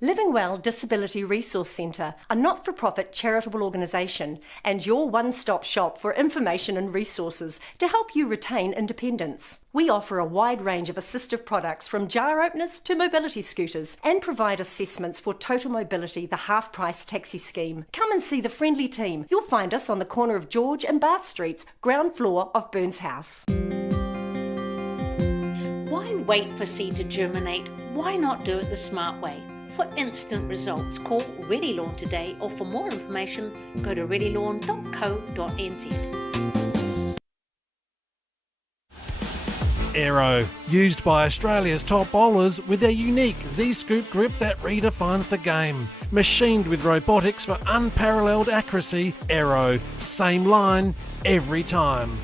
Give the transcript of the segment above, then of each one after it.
Living Well Disability Resource Centre, a not-for-profit charitable organisation and your one-stop shop for information and resources to help you retain independence. We offer a wide range of assistive products from jar openers to mobility scooters and provide assessments for Total Mobility, the half-price taxi scheme. Come and see the friendly team. You'll find us on the corner of George and Bath Streets, ground floor of Burns House. Why wait for seed to germinate? Why not do it the smart way? For instant results, call Ready Lawn today, or for more information, go to readylawn.co.nz. Aero, used by Australia's top bowlers with their unique Z-scoop grip that redefines the game. Machined with robotics for unparalleled accuracy, Aero, same line, every time.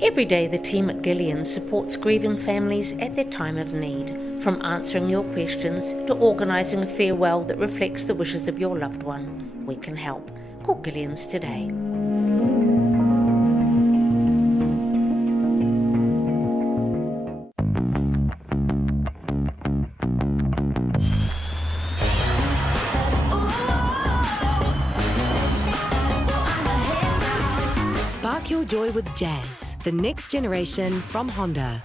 Every day the team at Gillian supports grieving families at their time of need, from answering your questions to organising a farewell that reflects the wishes of your loved one. We can help. Call Gillian's today. Spark your joy with Jazz, the next generation from Honda.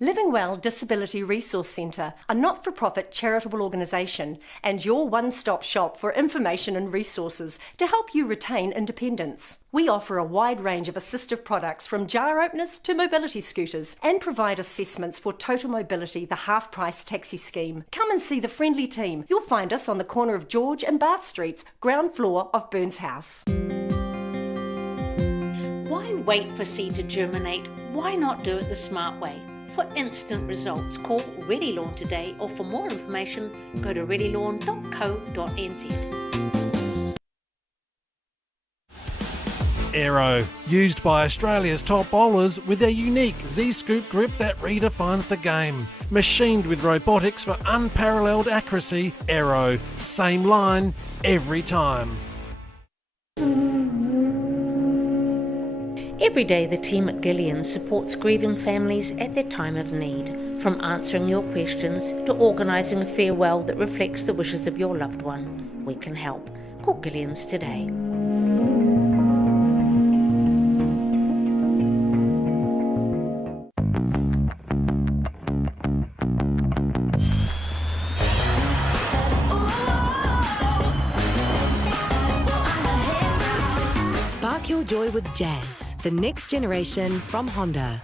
Living Well Disability Resource Centre, a not-for-profit charitable organisation and your one-stop shop for information and resources to help you retain independence. We offer a wide range of assistive products from jar openers to mobility scooters and provide assessments for Total Mobility, the half-price taxi scheme. Come and see the friendly team. You'll find us on the corner of George and Bath Streets, ground floor of Burns House. Why wait for seed to germinate? Why not do it the smart way? For instant results, call Ready Lawn today, or for more information, go to readylawn.co.nz. Aero, used by Australia's top bowlers with their unique Z-scoop grip that redefines the game. Machined with robotics for unparalleled accuracy, Aero, same line, every time. Every day the team at Gillian supports grieving families at their time of need, from answering your questions to organising a farewell that reflects the wishes of your loved one. We can help. Call Gillian's today. Spark your joy with jazz, the next generation from Honda.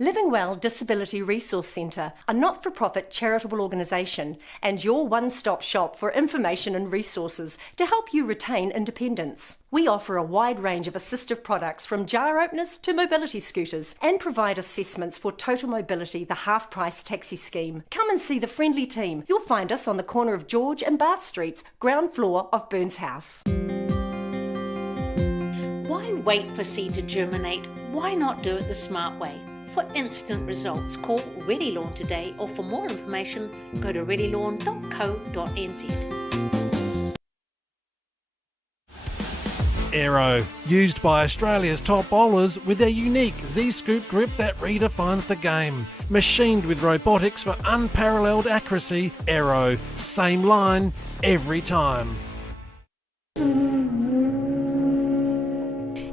Living Well Disability Resource Centre, a not-for-profit charitable organisation and your one-stop shop for information and resources to help you retain independence. We offer a wide range of assistive products from jar openers to mobility scooters and provide assessments for Total Mobility, the half-price taxi scheme. Come and see the friendly team. You'll find us on the corner of George and Bath Streets, ground floor of Burns House. Why wait for seed to germinate? Why not do it the smart way? For instant results, call Ready Lawn today, or for more information, go to readylawn.co.nz. Aero, used by Australia's top bowlers with their unique Z-scoop grip that redefines the game. Machined with robotics for unparalleled accuracy, Aero, same line, every time.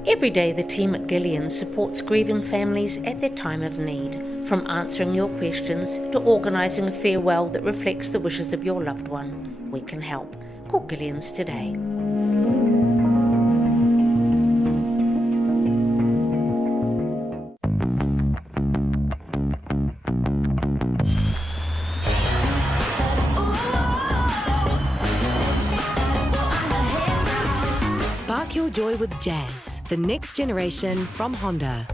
Every day the team at Gillian supports grieving families at their time of need, from answering your questions to organising a farewell that reflects the wishes of your loved one. We can help. Call Gillian's today. Spark your joy with jazz, the next generation from Honda.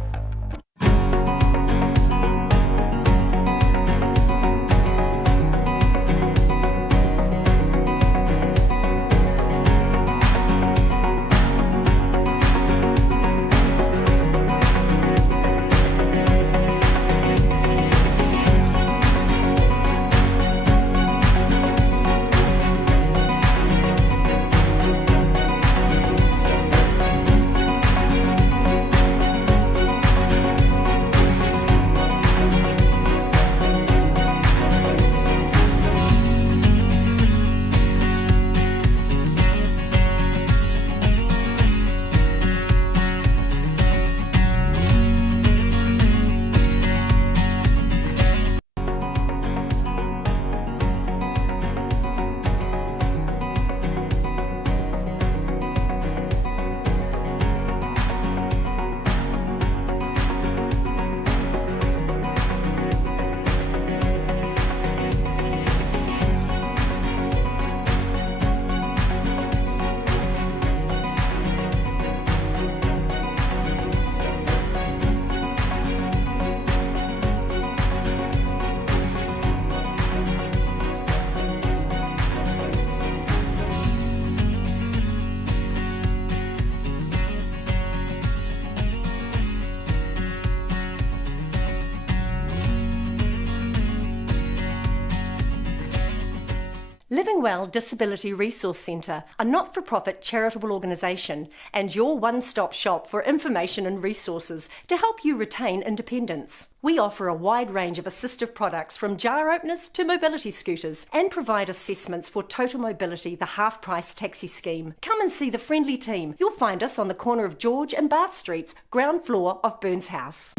Living Well Disability Resource Centre, a not-for-profit charitable organisation and your one-stop shop for information and resources to help you retain independence. We offer a wide range of assistive products from jar openers to mobility scooters and provide assessments for Total Mobility, the half-price taxi scheme. Come and see the friendly team. You'll find us on the corner of George and Bath Streets, ground floor of Burns House.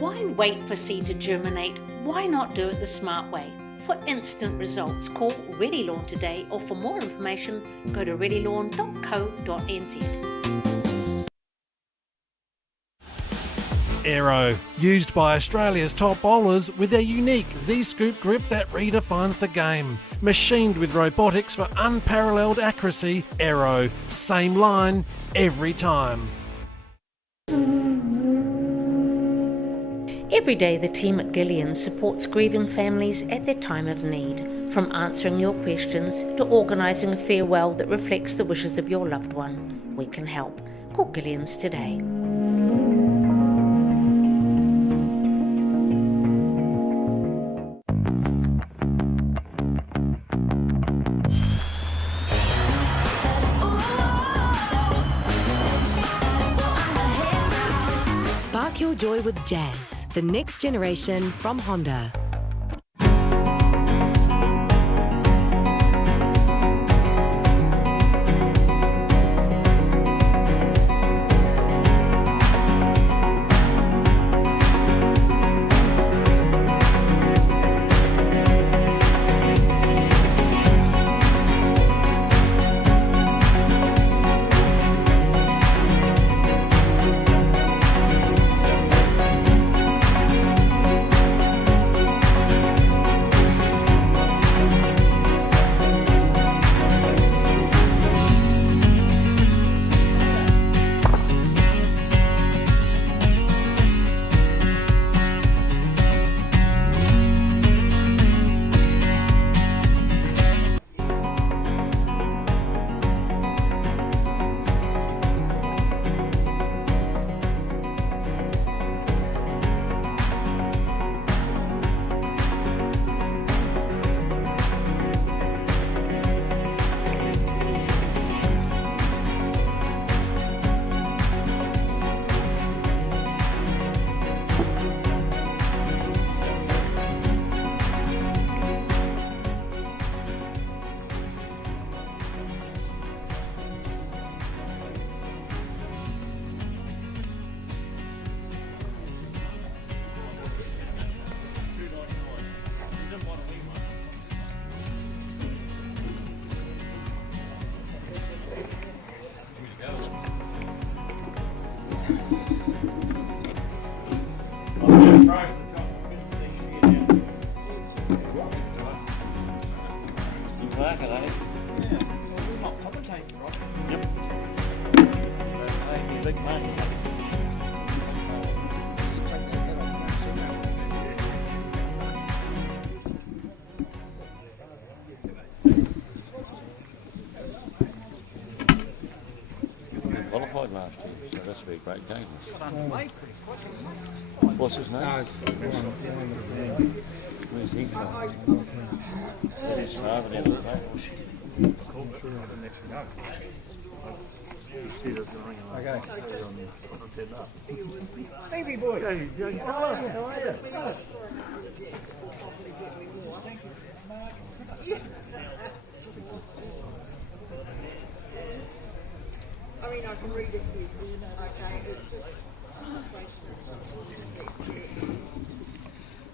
Why wait for seed to germinate? Why not do it the smart way? For instant results, call Ready Lawn today, or for more information, go to readylawn.co.nz. Aero, used by Australia's top bowlers with their unique Z-scoop grip that redefines the game. Machined with robotics for unparalleled accuracy, Aero, same line, every time. Every day the team at Gillian supports grieving families at their time of need, from answering your questions to organising a farewell that reflects the wishes of your loved one. We can help. Call Gillian's today. Spark your joy with jazz, the next generation from Honda. Qualified last year, so this will be a great game. What's his name? Where's he from? He's Harvard in the Okay. Baby boy. Hey, young fella. How are you? I mean, I can read it to you. Okay, it's just...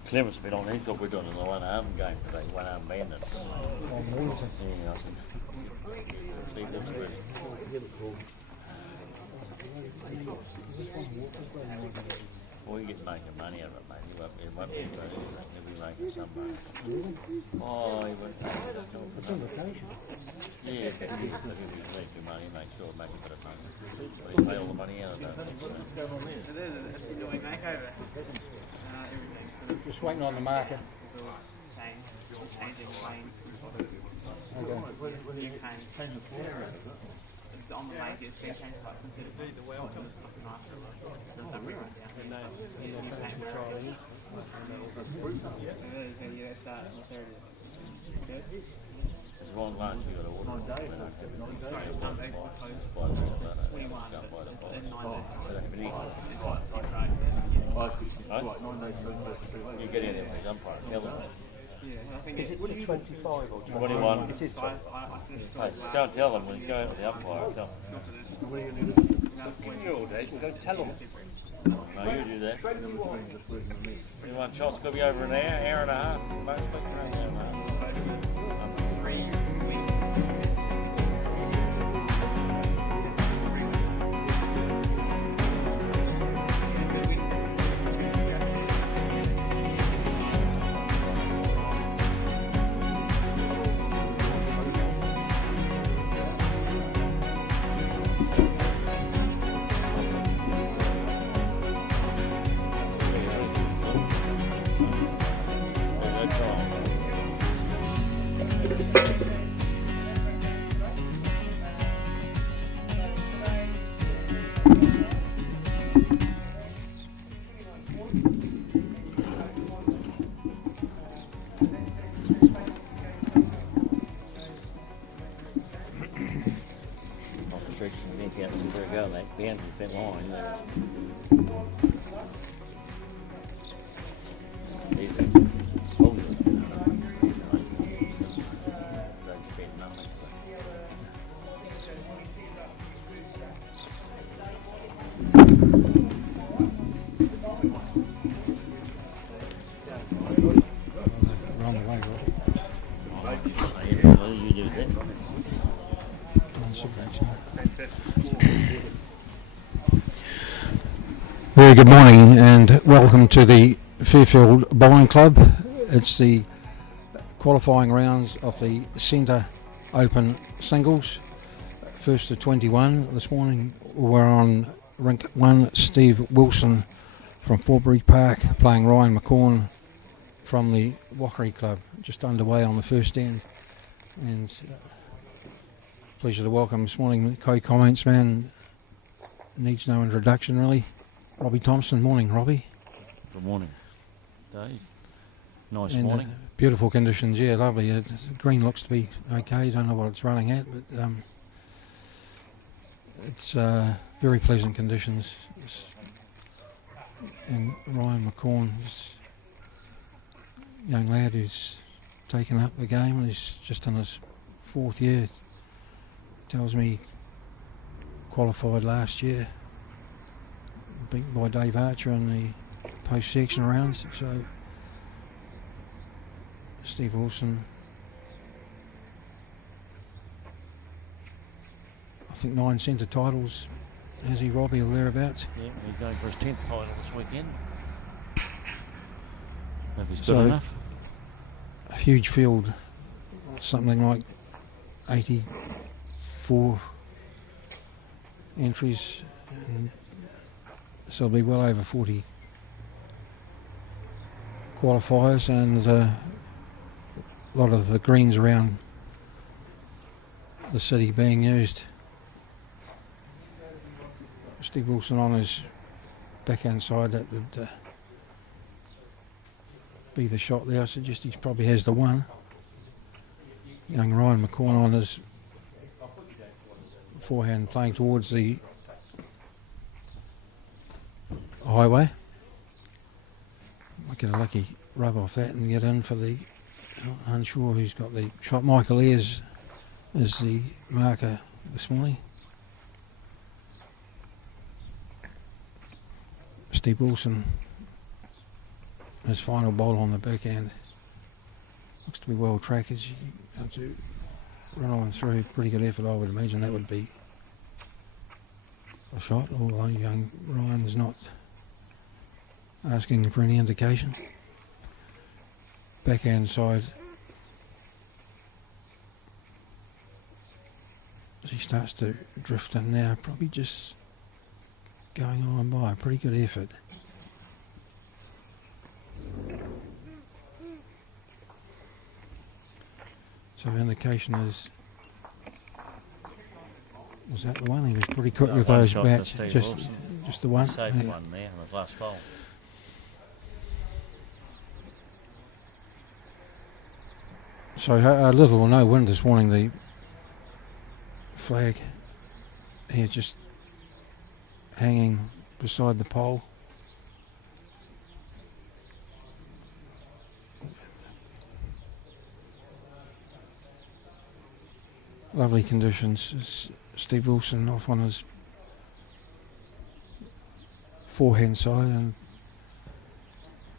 Clement's been on. He thought we're doing the one-arm game today, one-arm bandits. Yeah, I think. See, that's good. Well, you get making money out of it, mate. He won't be interested. He'll be making some money. Oh, he won't. It's an invitation. Yeah, but he'll be making money, make sure he'll make a bit of money. But he'll pay all the money out of that. They're doing makeover. Just waiting on the marker. Changing lane. Okay. On the lane, it's been changed like since the well. Ron last year got ordered. They don't have it. By the box. They don't have any. You get in there with his umpire, tell them. Is it to 25 or 21. It is 25. Hey, go and tell them when you go to the umpire. Tell them. What are you going to do? Give me your orders and go tell them. No, you do that. You want shots? Could be over an hour and a half. Most people around an hour and a half. Very good morning and welcome to the Fairfield Bowling Club. It's the qualifying rounds of the Centre Open Singles. First to 21 this morning. We're on rink 1. Steve Wilson from Forbury Park playing Ryan McCorn from the Wackery Club. Just underway on the first end. And pleasure to welcome this morning the co-comments man. Needs no introduction really. Robbie Thompson. Morning, Robbie. Good morning, Dave. Nice and, morning. Beautiful conditions, yeah, lovely. The green looks to be okay. Don't know what it's running at, but it's very pleasant conditions. And Ryan McCorn, this young lad who's taken up the game and he's just in his 4th year. Tells me qualified last year. Beaten by Dave Archer in the post-section rounds. So Steve Wilson, I think 9 centre titles. Has he, Robbie, or thereabouts? Yeah, he's going for his 10th title this weekend. If he's good So, enough. A huge field, something like 84 entries, and so it'll be well over 40 qualifiers, and a lot of the greens around the city being used. Steve Wilson on his backhand side, that would be the shot there. I suggest he probably has the one. Young Ryan McCorn on his forehand playing towards the highway. Might get a lucky rub off that and get in for the unsure who's got the shot. Michael Ayres is the marker this morning. Steve Wilson, his final bowl on the backhand. Looks to be well tracked as you have to run on through. Pretty good effort, I would imagine that would be a shot, although young Ryan's not asking for any indication. Backhand side, as he starts to drift in now, probably just going on by. Pretty good effort. So indication is, was that the one? He was pretty quick with those bats. Just the one. Saved one there in the last bowl. So little or no wind this morning. The flag here just hanging beside the pole. Lovely conditions. Steve Wilson off on his forehand side, and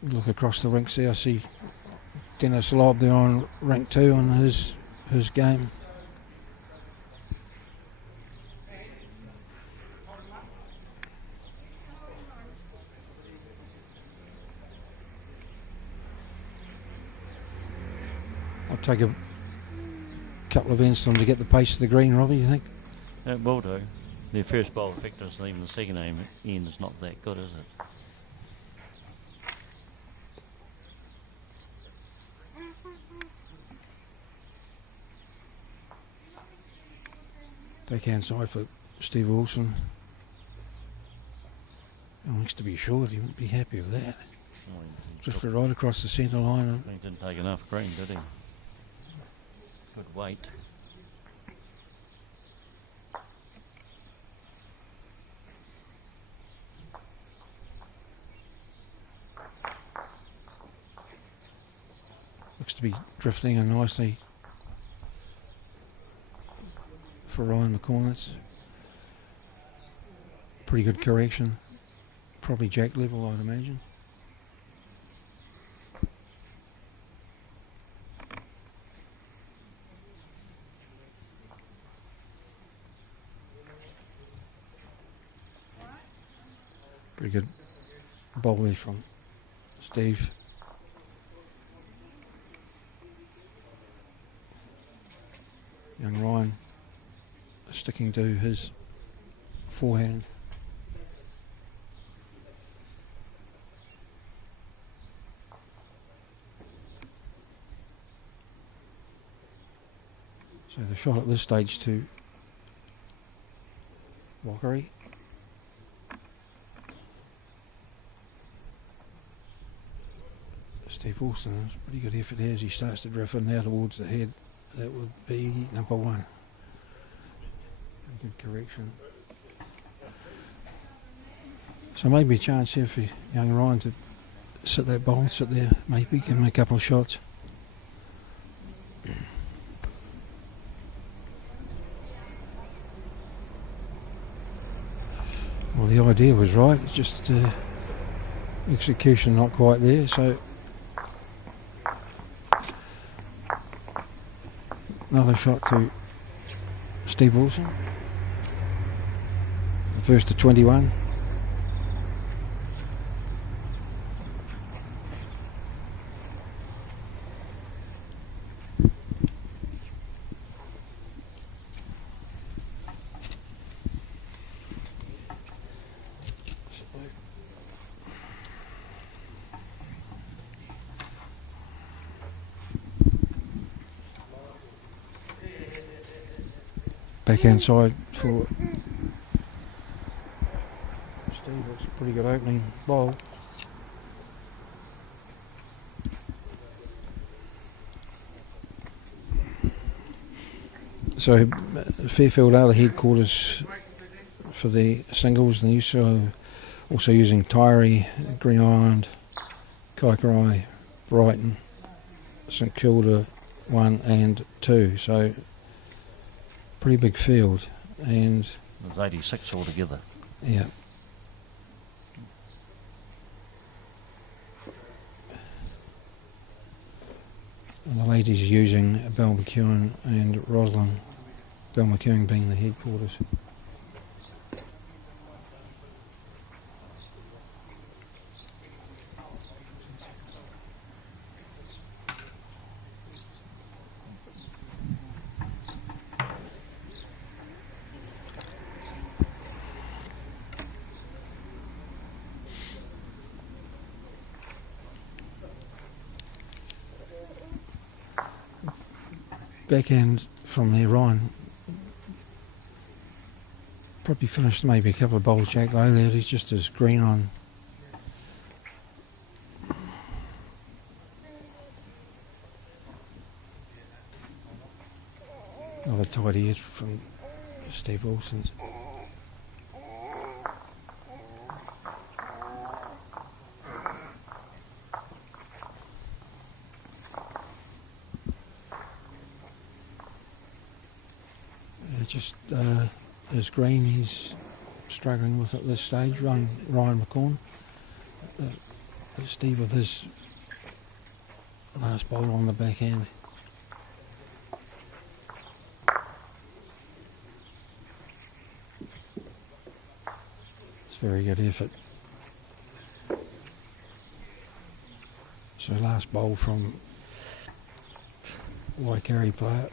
look across the rinks there. I see Dennis Lobb there on rank 2 on his game. I'll take a couple of ends for them to get the pace of the green, Robbie, you think? It will do. Their first bowl effectiveness, even the second end is not that good, is it? Backhand side for Steve Wilson. He looks to be short, he wouldn't be happy with that. Oh, Just for right across the centre line. He didn't take enough green, did he? Good weight. Looks to be drifting in nicely for Ryan McCorn. That's pretty good correction. Probably jack level, I'd imagine. Pretty good bowl there from Steve. Young Ryan sticking to his forehand. So the shot at this stage to Walkery. Steve Wilson, pretty good effort here as he starts to drift in now towards the head. That would be number 1. Good correction. So maybe a chance here for young Ryan to sit that bowl, sit there, maybe give him a couple of shots. Well, the idea was right, it's just execution not quite there, so another shot to Steve Wilson. The first to 21. Backhand side for Steve. It's a pretty good opening bowl. So Fairfield are the headquarters for the singles, and also using Tyree, Green Island, Kaikorai, Brighton, St Kilda 1 and 2. So pretty big field, and there's 86 altogether. Yeah. And the ladies using Balmacune and Roslyn, Balmacune being the headquarters. Backhand from there, Ryan probably finished maybe a couple of bowls jack low there. He's just as green on. tidy hit from Steve Wilson's. Just his green he's struggling with at this stage. Ryan McCorn. Steve with his last bowl on the backhand. It's a very good effort. So last bowl from Waikari player.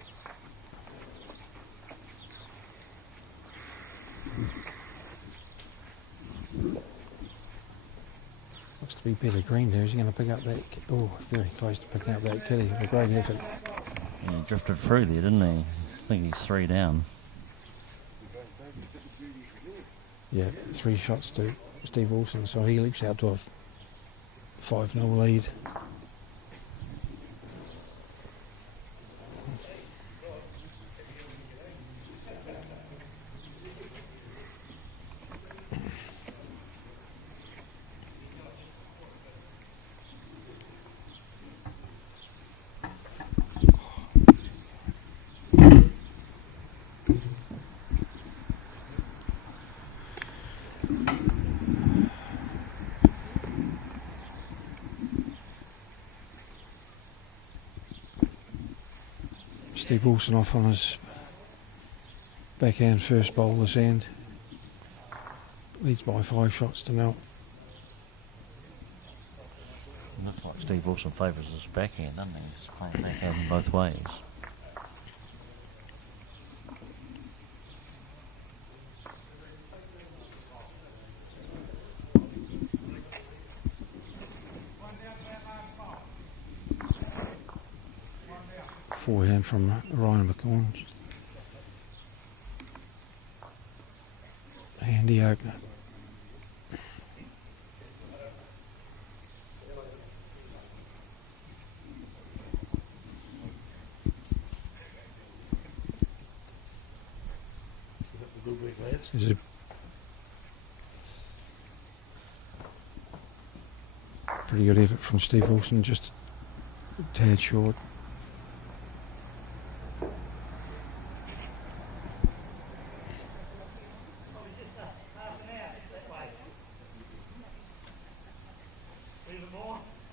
Looks to be better green there. Is he going to pick up that? Oh, very close to picking up that kitty. A great effort. Yeah, he drifted through there, didn't he? I think he's 3 down. Yeah, 3 shots to Steve Wilson, so he leaps out to a 5-0 lead. Steve Wilson off on his backhand first bowl this end. Leads by 5 shots to 0. Looks like Steve Wilson favours his backhand, doesn't he? He's playing backhand both ways. Forehand from Ryan McCorn. Just a handy opener. Is a pretty good effort from Steve Wilson, just a tad short.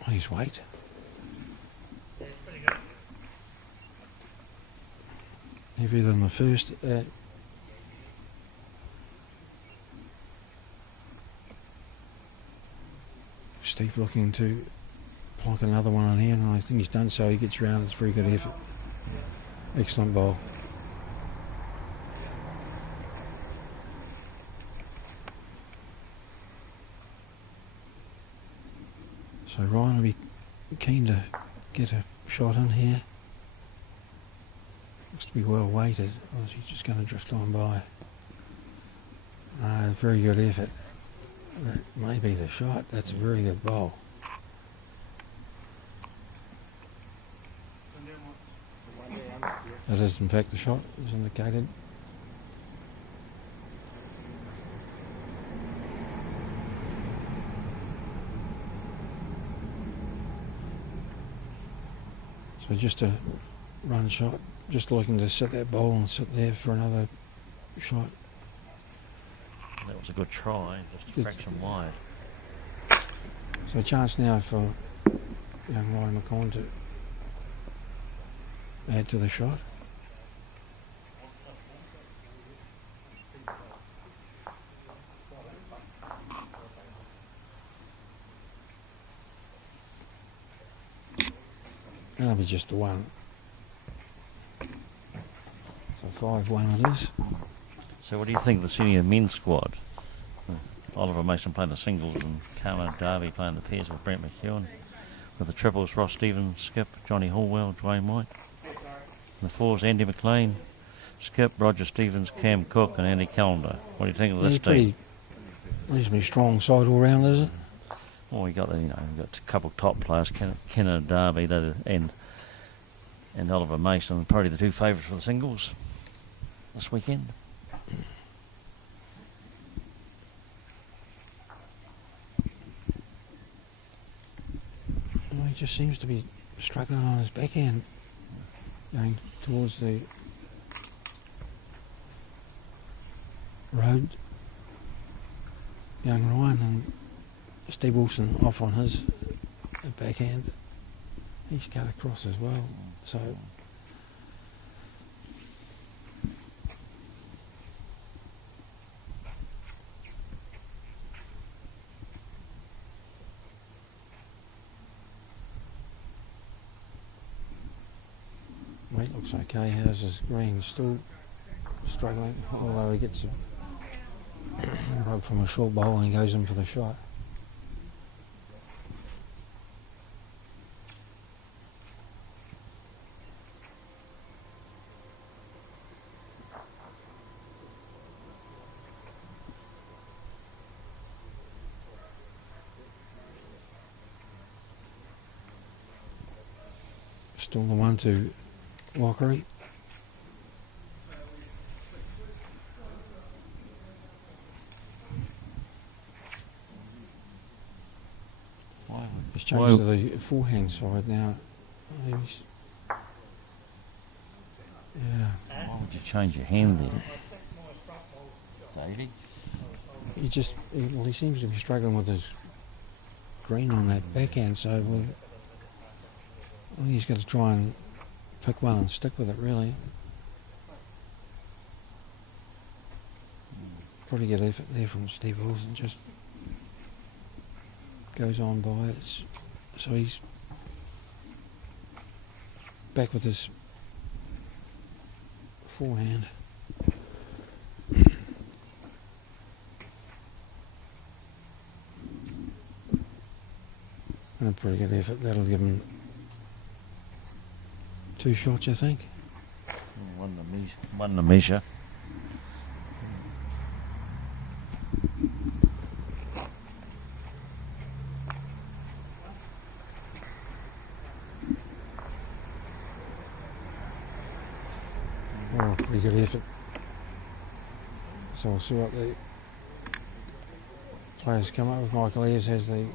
His weight. Heavier than the first. Steve looking to plonk another one on here, and I think he's done so. He gets round. It's a very good effort. Excellent bowl. So Ryan will be keen to get a shot in here. Looks to be well weighted, or is he just going to drift on by? Very good effort. That may be the shot. That's a very good bowl. That is in fact the shot, as indicated. So just a run shot, just looking to set that bowl and sit there for another shot. That was a good try, just a fraction wide. So a chance now for young Ryan McCorn to add to the shot. That'll be just the one. So 5-1 it is. So what do you think of the senior men's squad? Oliver Mason playing the singles and Carlo Darby playing the pairs with Brent McEwen. With the triples, Ross Stevens, Skip, Johnny Hallwell, Dwayne White. And the fours, Andy McLean, Skip, Roger Stevens, Cam Cook and Andy Callender. What do you think of this team? Pretty reasonably strong side all round, is it? Well, we got we got a couple of top players, Kenner Darby and Oliver Mason, probably the two favourites for the singles. this weekend. Well, he just seems to be struggling on his backhand, going towards the road. Young Ryan and Steve Wilson off on his backhand. He's cut across as well, so weight looks okay. How's his green? Still struggling, although he gets a rub from a short bowl and goes in for the shot. Still the one to Walkery. He's changed to the forehand side now. He's, yeah. Why would you change your hand there? Davey? He seems to be struggling with his green on that backhand, so I think he's got to try and pick one and stick with it, really. Pretty good effort there from Steve Wilson, just goes on by. So he's back with his forehand. And a pretty good effort. That'll give him 2 shots, I think. One to measure. Oh, pretty good effort. So we'll see what the players come up with. Michael Ayres has the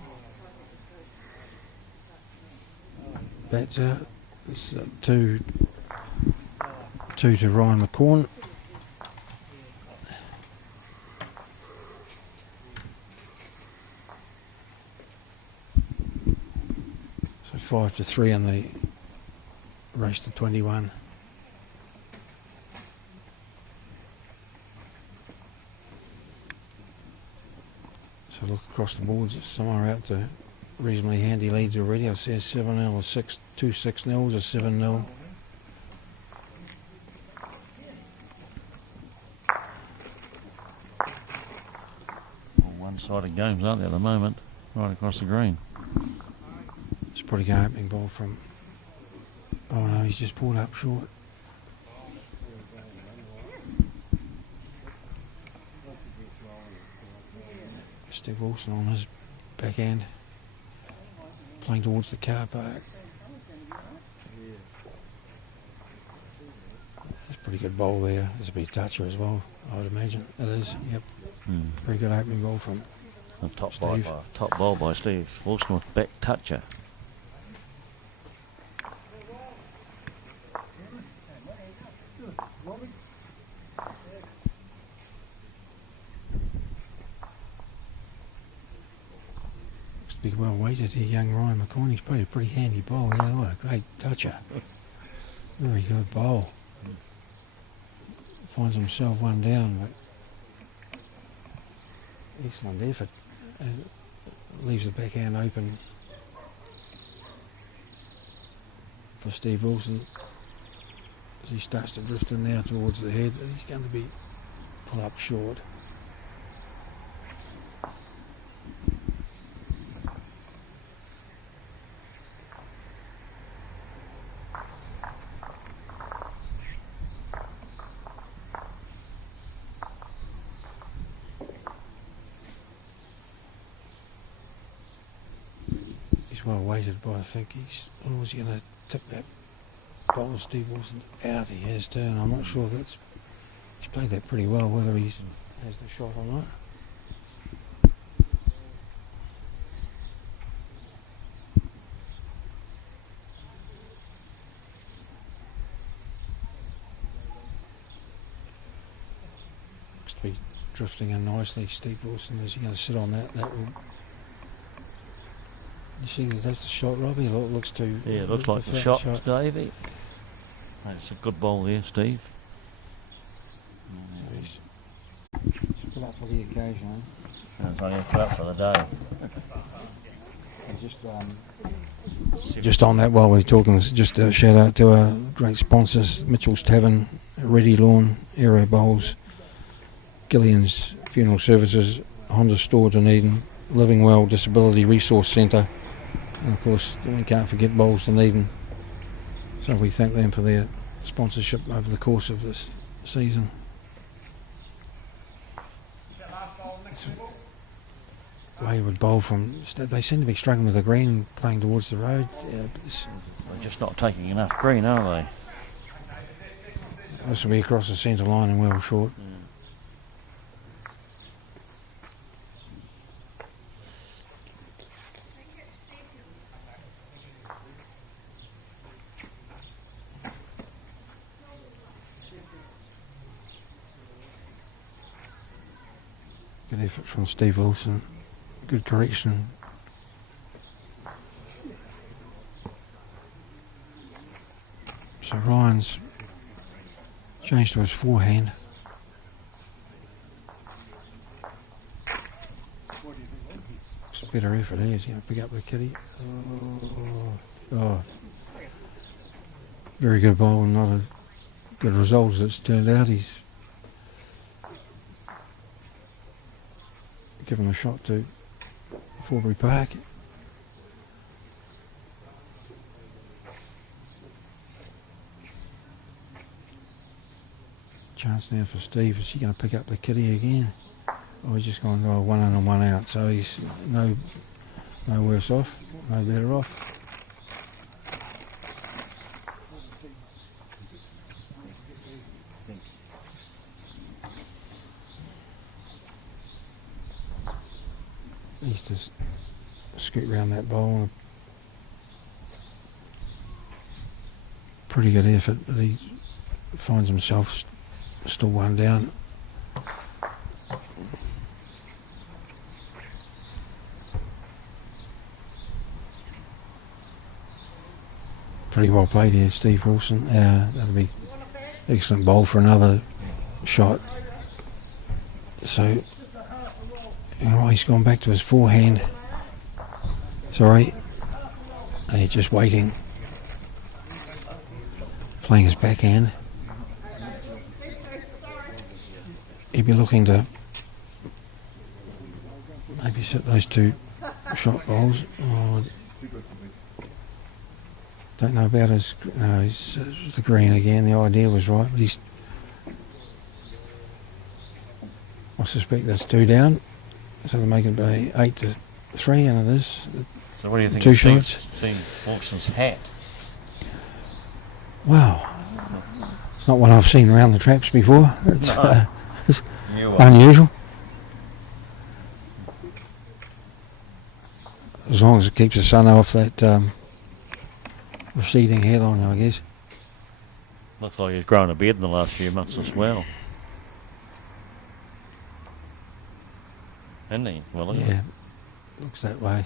bats out. It's 2 to Ryan McCorn. So 5 to 3 in the race to 21. So look across the boards, some are out to reasonably handy leads already. I see a 7-0 or 2 6-0s, a 7-0. One-sided games, aren't they, at the moment? Right across the green. It's a pretty good opening ball from... Oh no, he's just pulled up short. Steve Wilson on his backhand, playing towards the car park. That's a pretty good bowl there. There's a big toucher as well, I would imagine. It is, yep. Pretty good opening ball from Top ball by Steve Wilson with back toucher. Looks to be well weighted here, young Ryan McCorn. He's played a pretty handy bowl. Yeah, what a great toucher. Very good bowl. Finds himself one down, but excellent effort. Leaves the backhand open for Steve Wilson as he starts to drift in now towards the head. He's going to be pull up short. Well weighted, but I think he's always going to tip that bowl of Steve Wilson out. He has to, and I'm not sure that's He's played that pretty well, whether he has the shot or not. Looks to be drifting in nicely. Steve Wilson, is he going to sit on that? That will. You see, that's the shot, Robbie. It looks too. Yeah, it looks like the shot, Davey. It's a good ball there, Steve. He's put up for the occasion. It's only put up for the day. Just on that, while we're talking, just a shout out to our great sponsors: Mitchell's Tavern, Ready Lawn, Aero Bowls, Gillian's Funeral Services, Honda Store Dunedin, Living Well Disability Resource Centre, and of course we can't forget Bowls Dunedin. So we thank them for their sponsorship over the course of this season. Wayward bowl from. They seem to be struggling with the green, playing towards the road. They're just not taking enough green, are they? This will be across the centre line and well short. Good effort from Steve Wilson. Good correction. So Ryan's changed to his forehand. It's a better effort here. He's going to pick up the kitty. Oh. Very good ball and not a good result as it's turned out. He's given a shot to Forbury Park. Chance now for Steve. Is he going to pick up the kitty again? Or he's just going to go one in and one out. So he's no worse off, no better off. He's just scoot round that bowl. Pretty good effort, but he finds himself still one down. Pretty well played here, Steve Wilson. That'll be excellent bowl for another shot. So. Oh, he's gone back to his forehand. Sorry. And he's just waiting. Playing his backhand. He'd be looking to maybe set those two shot bowls. Oh, don't know about his. No, he's the green again. The idea was right, but he's. I suspect that's two down. So they're making it by 8-3, and it is. So what do you think two of shots? Steve Wilson's hat? Wow. It's not one I've seen around the traps before. It's, it's New unusual. As long as it keeps the sun off that receding hairline, I guess. Looks like he's grown a beard in the last few months as well. Isn't he? Well, Yeah, looks that way.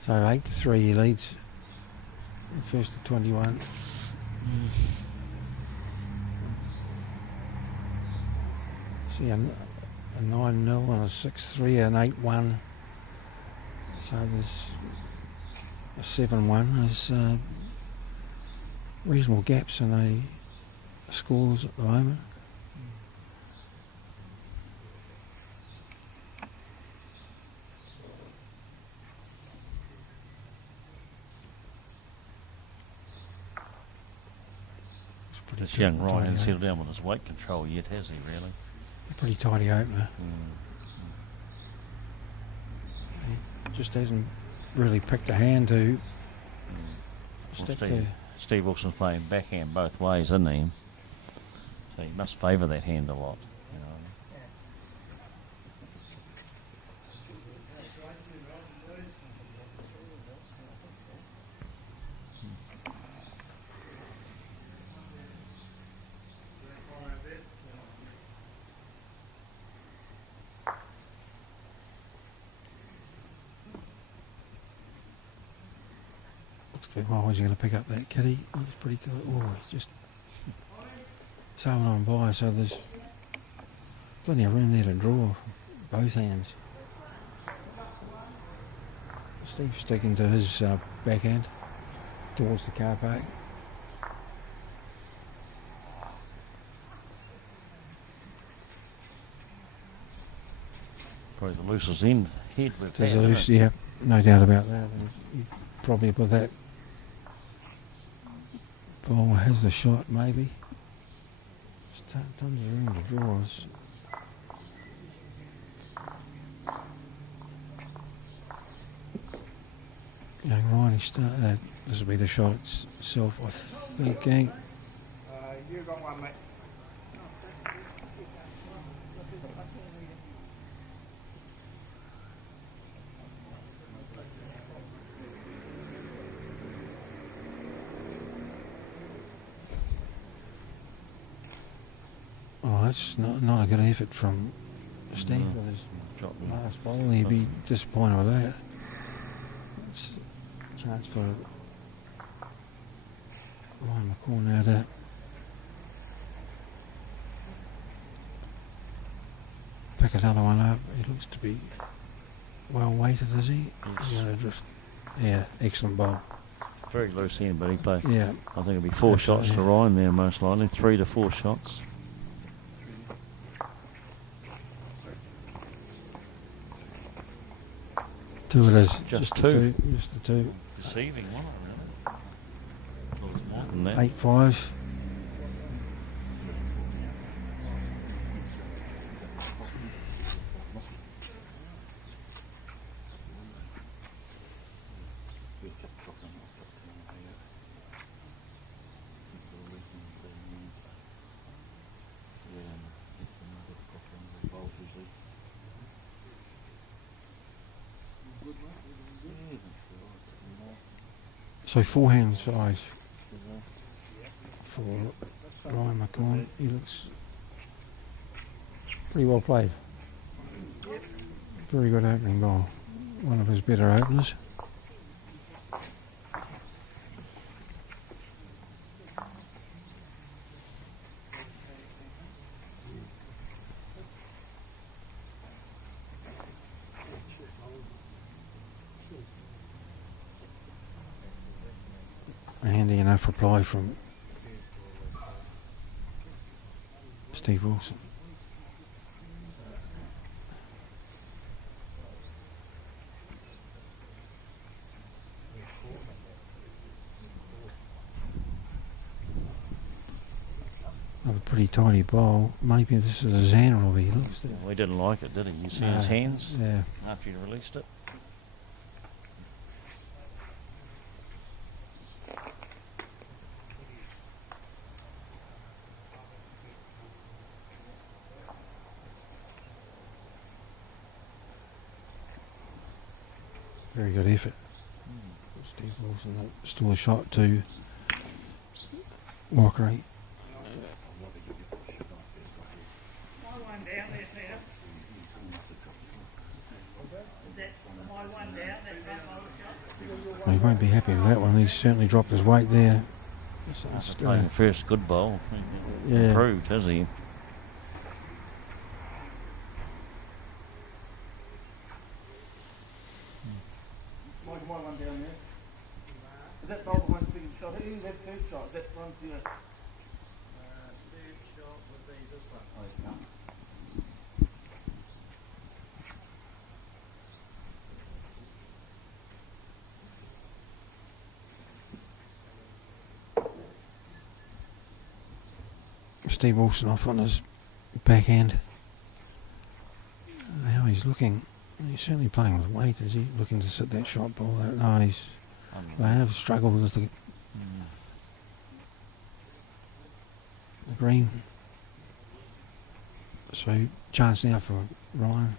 So 8-3 he leads. First to 21. See a 9-0 and a 6-3 and 8-1. So there's a 7-1. There's reasonable gaps in the scores at the moment. This young Ryan hasn't settled down with his weight control yet, has he, really? Pretty tidy opener. He just hasn't really picked a hand to stick to. Steve Wilson's playing backhand both ways, isn't he? So you must favour that hand a lot. You know. Looks a bit wild. He's going to pick up that kitty. Looks pretty good. Oh, he's just sailing on by, so there's plenty of room there to draw both hands. Steve's sticking to his backhand towards the car park. Probably the loosest end head with There's that, a loose, yeah, no doubt about that. And probably with that ball has the shot, maybe. There's tons of room to draw. Young Ryan, this will be the shot itself, I think, gang. You got one, mate. Oh, that's not a good effort from Steve with his last ball. He'd be disappointed with that. It's a chance for Ryan McCall now to pick another one up. He looks to be well weighted, is he? Yes. Yeah, excellent ball. Very loose end, but he played. Yeah. I think it'll be 4 shots to Ryan there, most likely. 3 to 4 shots. Two it is. Just the two. Just the two. Deceiving one, really. Looks more than that. 8-5. So forehand side for Ryan McCorn. He looks pretty well played. Very good opening ball. One of his better openers. A handy enough reply from Steve Wilson. Another pretty tidy ball. Maybe this is a Zan Robbie. He looks Well, he didn't like it, did he? You see his hands Yeah. after he released it? Very good effort. Steve Wilson, still a shot to Walkery. My one down there, Peter. Is that my one down? That's not my shot. Well, he won't be happy with that one. He's certainly dropped his weight there. After playing the first good bowl, Yeah. improved, has he? My one down there. Is that bowl one's big shot? Who that third shot? That one's the third shot would be this one. Oh, yeah. Steve Wilson off on his backhand. How he's looking. He's certainly playing with weight. Is he looking to sit that shot ball out? No, they have struggled with the green So chance now for Ryan.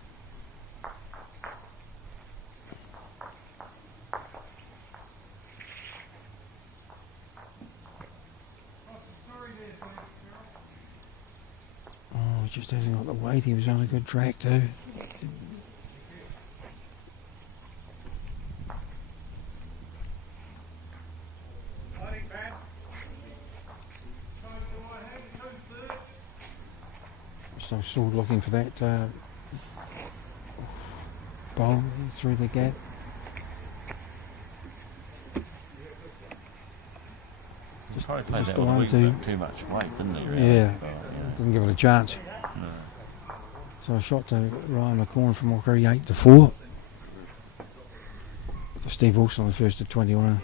Oh, just hasn't got the weight. He was on a good track too. Still looking for that bowl through the gap. Just probably played just that the with a one wee to bit too much weight, didn't he? Really? yeah, Oh, didn't give it a chance. No. So a shot to Ryan McCorn from Auckland, 8-4. Steve Wilson on the first to 21.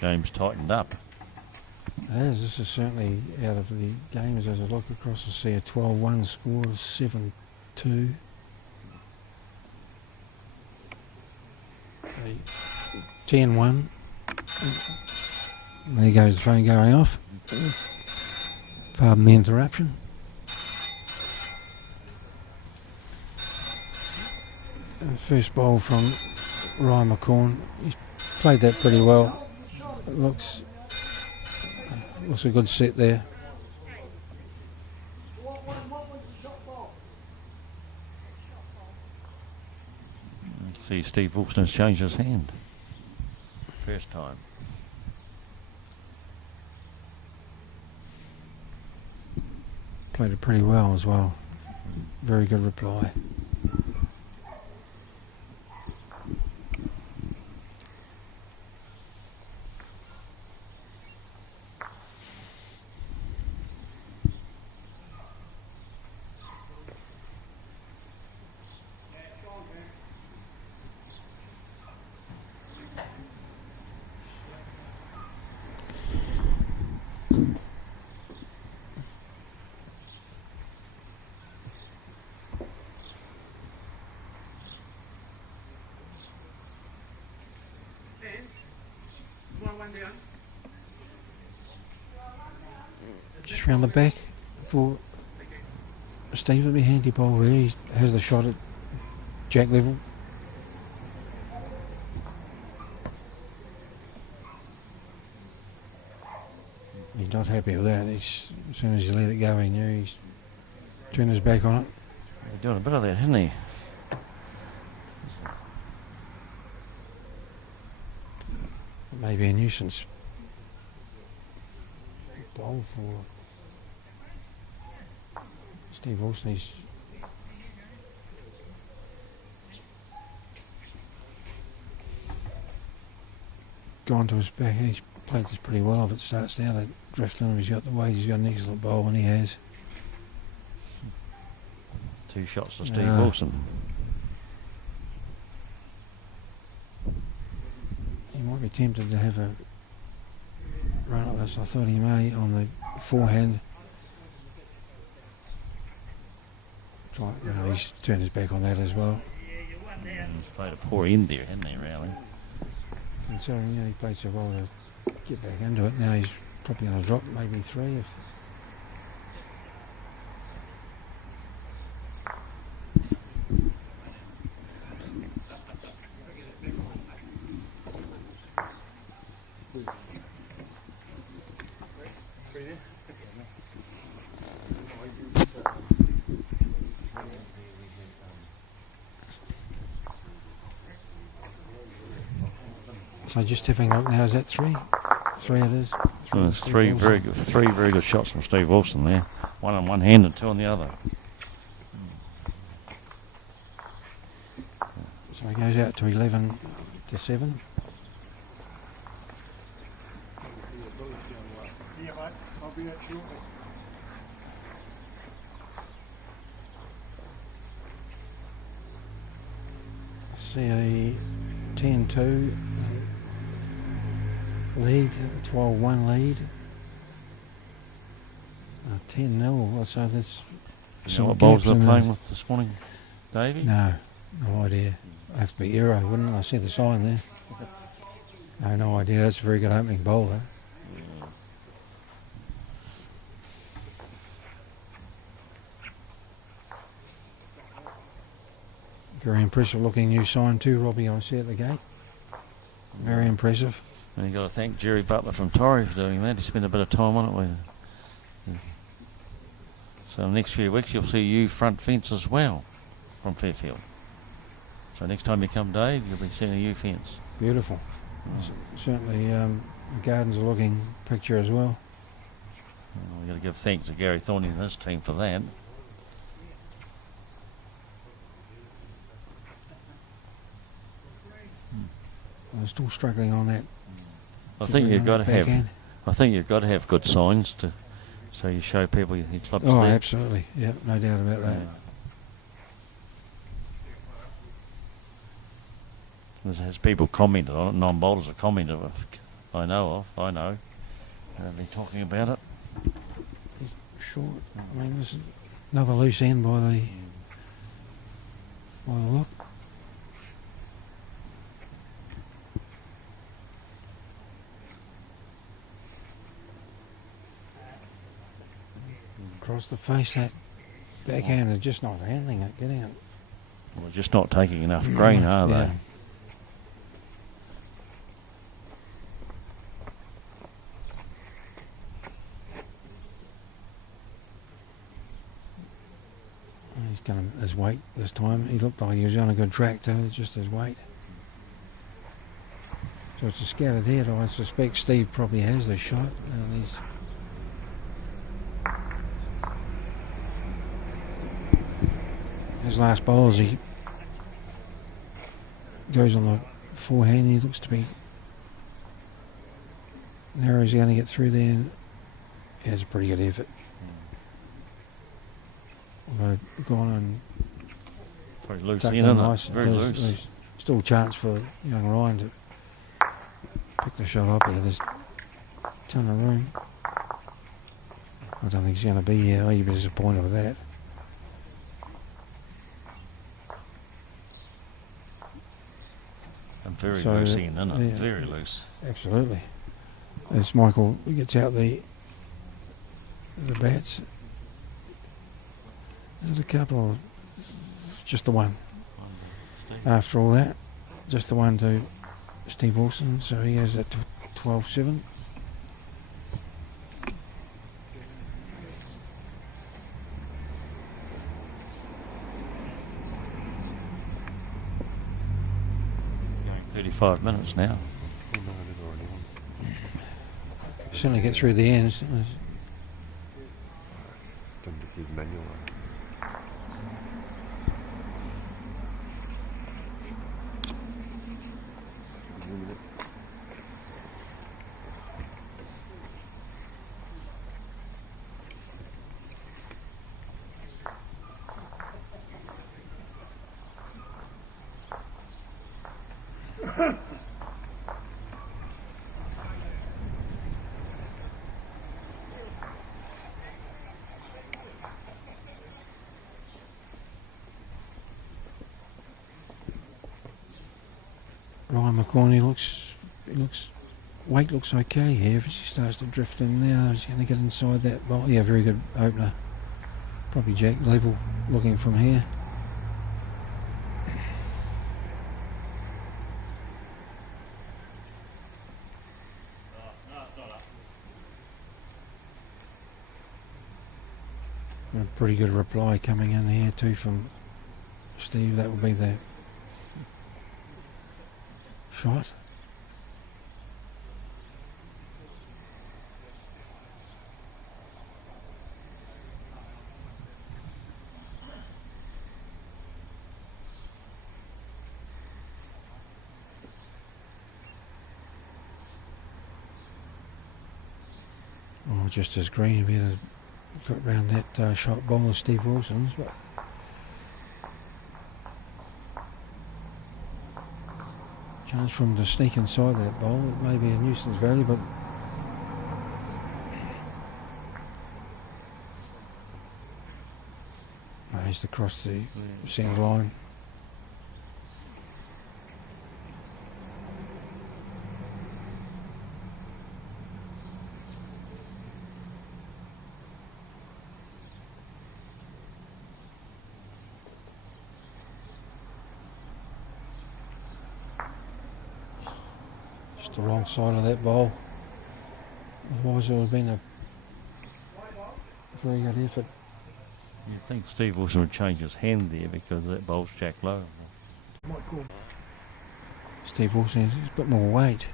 Game's tightened up. As this is certainly out of the games as I look across and see a 12-1 score, 7-2. A 10-1. There goes the phone going off. Pardon the interruption. First bowl from Ryan McCorn. He's played that pretty well. It looks a good set there. See, Steve Wilson has changed his hand. First time. Played it pretty well as well. Very good reply. Just round the back for Steve. It'll be handy ball there. He has the shot at jack level. He's not happy with that. As soon as you let it go, he knew he's turned his back on it. He's doing a bit of that, hasn't he? Maybe a nuisance bowl for Steve Wilson. He's gone to his back. He's played this pretty well. If it starts down to drift in, he's got the weight. He's got an excellent bowl, and he has. 2 shots to Steve Wilson. He might be tempted to have a run at this. I thought he may on the forehand. He's turned his back on that as well. He's played a poor end there, hasn't he, really? Considering he played so well to get back into it, now he's probably going to drop maybe 3 if. So just having a look now, is that 3? 3 it is. So there's 3 very good shots from Steve Wilson there. 1 on one hand and 2 on the other. So he goes out to 11-7. Yeah, mate. I'll be out shortly. See a 10-2 lead, 12-1 lead. 10-0, so that's You know what bowls they're gaps in playing the- with this morning, Davey? No idea. I have to be Euro, wouldn't it? I see the sign there. No idea. That's a very good opening bowler. Very impressive looking new sign too, Robbie, I see at the gate. Very impressive. And you've got to thank Jerry Butler from Torrey for doing that. He spent a bit of time on it. So in the next few weeks you'll see you front fence as well from Fairfield. So next time you come, Dave, you'll be seeing a U fence. Beautiful. Certainly the gardens are looking picture as well. We've got to give thanks to Gary Thorney and his team for that. They're still struggling on that. I think you've got to have good signs to, so you show people your club's Oh, there. absolutely. Yeah, no doubt about that. There's people commented on it, non-bowlers have commented on it. I know. They've been talking about it. He's short. I mean, this is another loose end by the look. Across the face, that backhand is just not handling it, getting it. Well, they're just not taking enough green, are they? Yeah. He's going to his weight this time. He looked like he was on a good track too, just his weight. So it's a scattered head. I suspect Steve probably has the shot. He's his last bowl as he goes on the forehand, he looks to be narrow. Is he going to get through there? Yeah, it's a pretty good effort. Although gone and Very loose tucked in, in isn't it? nice. Very loose. There's still a chance for young Ryan to pick the shot up here. There's a ton of room. I don't think he's going to be here. I'd be disappointed with that. And very So, loose in, isn't it? yeah. Very loose. Absolutely. As Michael gets out the bats, there's a couple of, just the one. After all that, just the one to Steve Wilson, so he has a 12-7. Going 35 minutes now. Certainly get through the ends. Can just use manual. Ryan McCorney weight looks okay here. If he starts to drift in now, he's going to get inside that bowl. Yeah, very good opener. Probably Jack level looking from here. A pretty good reply coming in here too from Steve. That will be the shot. Oh, just as green if he had got round that shot ball of Steve Wilson's, but chance for him to sneak inside that ball. It may be a nuisance value, but he's across the centre line. Just the wrong side of that bowl. Otherwise it would have been a very good effort. You think Steve Wilson would change his hand there because that bowl's jack low. Steve Wilson has a bit more weight.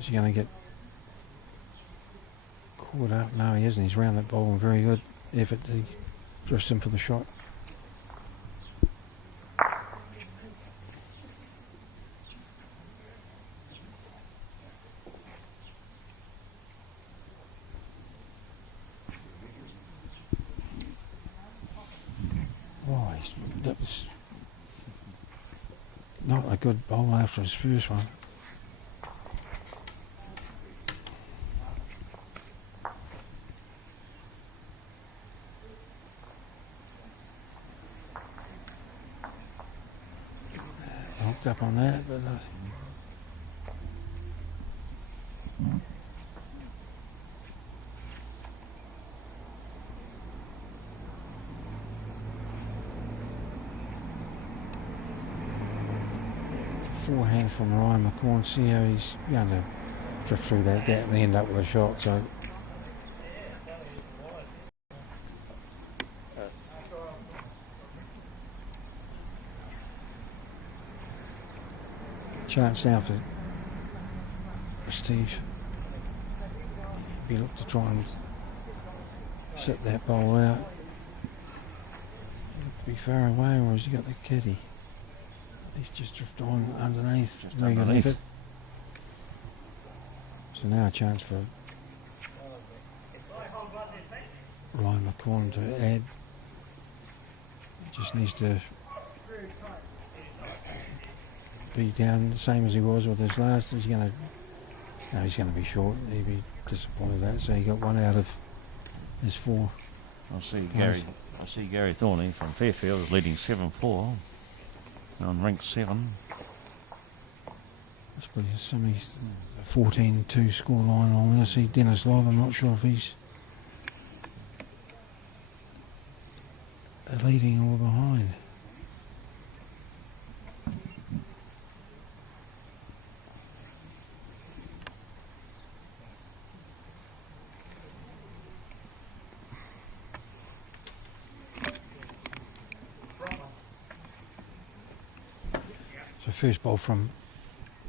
Is he going to get caught up? No, he isn't. He's round that bowl and very good effort. He drifts in for the shot. Oh, that was not a good bowl after his first one. Hooked up on that, but forehand from Ryan McCorn. See how he's going to drift through that gap and end up with a shot. So chance now for Steve. Be look to try and set that bowl out. Be far away, or has he got the kitty? He's just drifted on underneath. Very good effort. So now a chance for Ryan McCorn to add. He just needs to be down the same as he was with his last. He's going to, no, he's going to be short. He'd be disappointed with that. So he got one out of his four. I see Gary Thorney from Fairfield is leading 7-4 on rank 7. That's pretty somebody's 14-2 score line on there. See Dennis Love, I'm not sure if he's leading or behind. So first ball from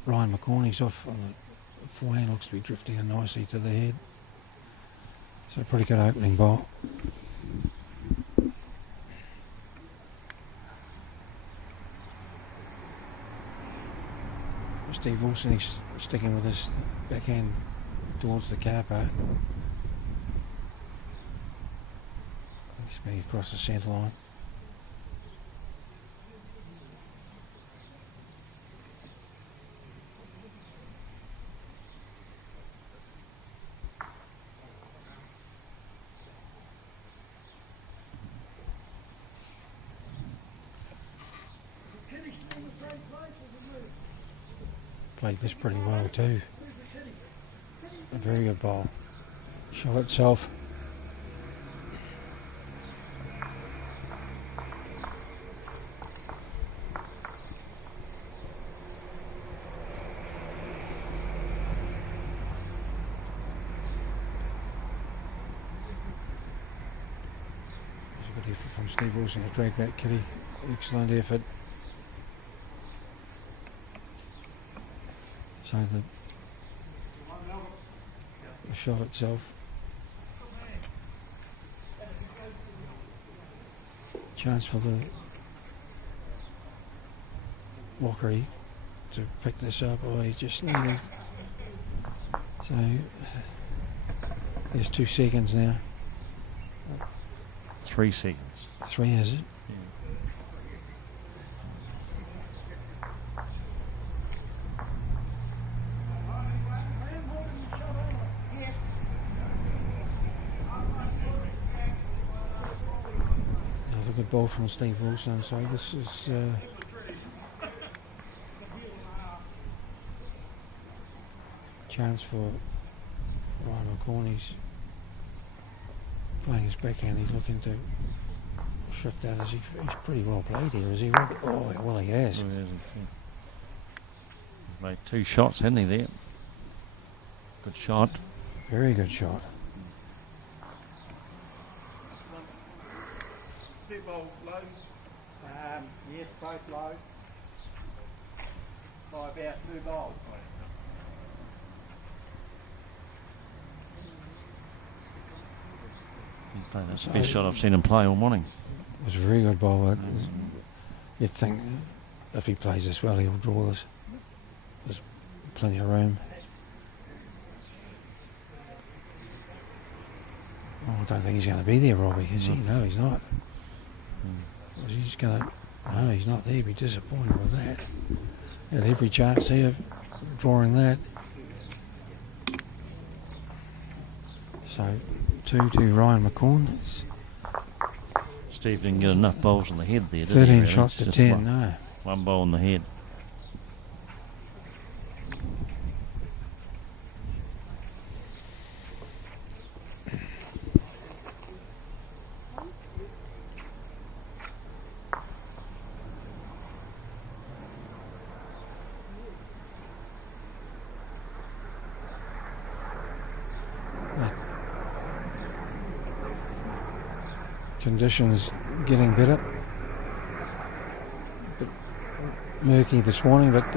Ryan McCorn, he's off on the forehand, looks to be drifting in nicely to the head. So pretty good opening ball. Steve Wilson, he's sticking with his backhand towards the car park. He's been across the centre line. Played this pretty well too. A very good ball. Shot itself. There's a good effort from Steve Wilson to drag that kitty. Excellent effort. So the shot itself, chance for the Walkery to pick this up. Oh, he just needed. So there's 2 seconds now. 3 seconds. 3 is it? Good ball from Steve Wilson, so this is chance for Ryan McCorn. He's playing his backhand, he's looking to shift out. He's pretty well played here, is he, Robbie? Oh, well, he has. Oh, he hasn't, yeah. He's made 2 shots, hasn't he, there? Good shot. Very good shot. 2 ball low. Yes, both low. By about 2 balls. That's the best shot I've seen him play all morning. It was a very good ball. You'd think if he plays this well, he'll draw this. There's plenty of room. Oh, I don't think he's going to be there, Robbie, is he? No, he's not. He's going to... No, he's not there. He'd be disappointed with that. Had every chance here of drawing that. So, 2 to Ryan McCorn. It's Steve didn't get enough bowls on the head there, did he? 13 Really? shots to Just 10, no. One bowl on the head. Conditions getting better. Bit murky this morning, but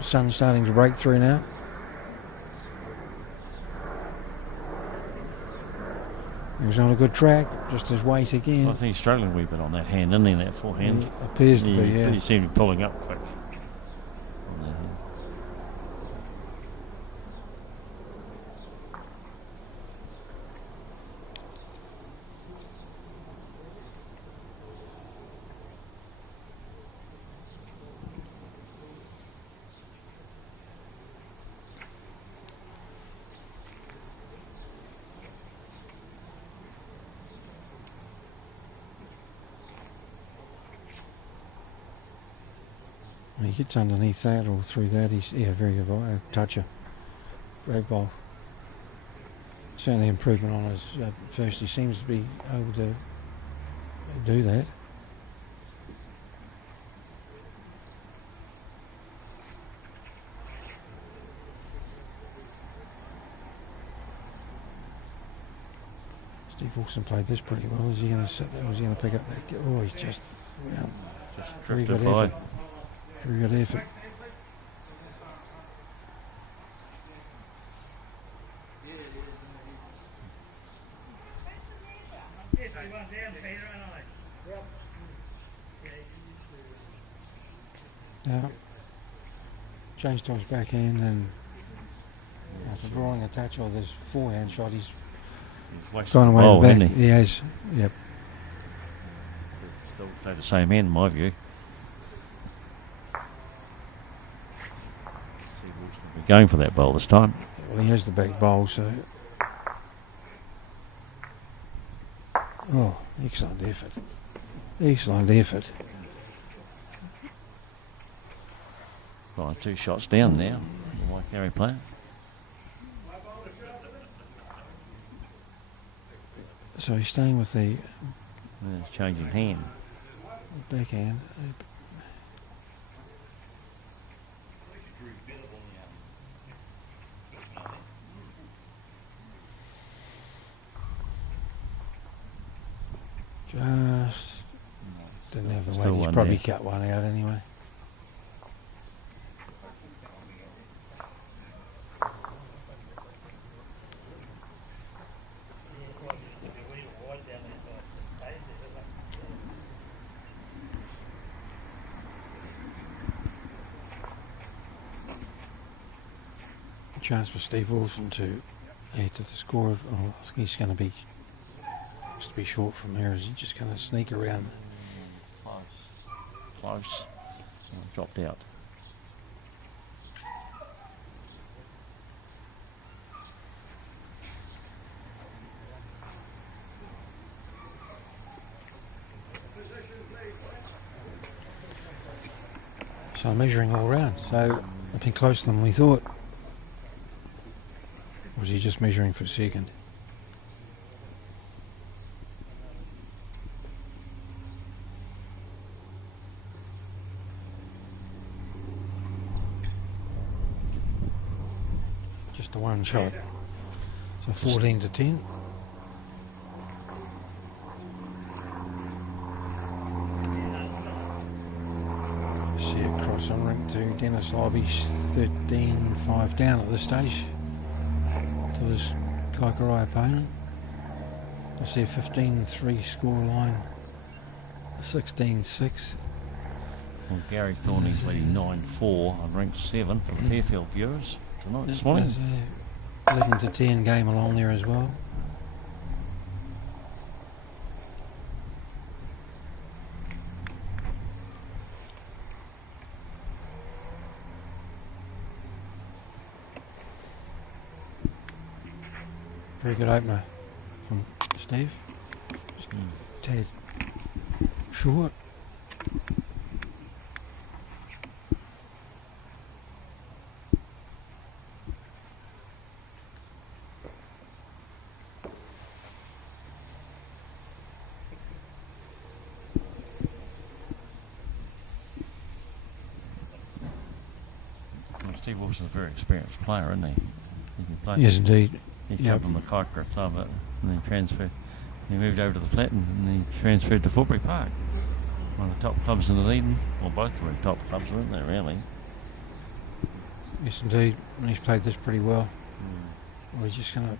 sun's starting to break through now. He was on a good track, just his weight again. I think he's struggling a wee bit on that hand, isn't he, that forehand? He appears to be, yeah. He seemed to be pulling up quick. On that hand. He gets underneath that or through that. He's very good ball, toucher, great ball. Certainly improvement on his first. He seems to be able to do that. Steve Wilson played this pretty well. Is he going to sit there? Was he going to pick up that? Oh, he's just very good effort. Very good effort. Now, changed to his backhand, and after drawing a touch of his forehand shot, he's gone away Oh, the back. hasn't he? He has, yep. Still stay the same end, in my view. Going for that bowl this time. Well, he has the back bowl, so... Oh, excellent effort. Excellent effort. Well, 2 shots down now. Why carry player? So he's staying with the Changing hand. backhand. Just didn't have the Still weight. He's one probably there. cut one out anyway. Chance for Steve Wilson to add to the score. I think he's going to be just to be short from here. Is he just going to sneak around? Close. Dropped out. So measuring all round. So a bit closer than we thought. Or was he just measuring for a second? Just the one shot. So 14 to 10. See it cross on rink to Dennis Lobby's 13-5 down at this stage to his Kaikorai opponent. I see a 15-3 score line, 16-6. Well, Gary Thorney's leading 9-4 on rink 7 for the Fairfield viewers tonight this morning. There's a 11 to 10 game along there as well. Very good opener from Steve. Just a tad short. Well, Steve Wilson's a very experienced player, isn't he? He can play. Yes, indeed. He jumped from the Kaikoura club and then transferred. He moved over to the Platinum and then he transferred to Footbury Park. One of the top clubs in Dunedin. Well, both were top clubs, weren't they, really? Yes, indeed. And he's played this pretty well. Well, he's just going to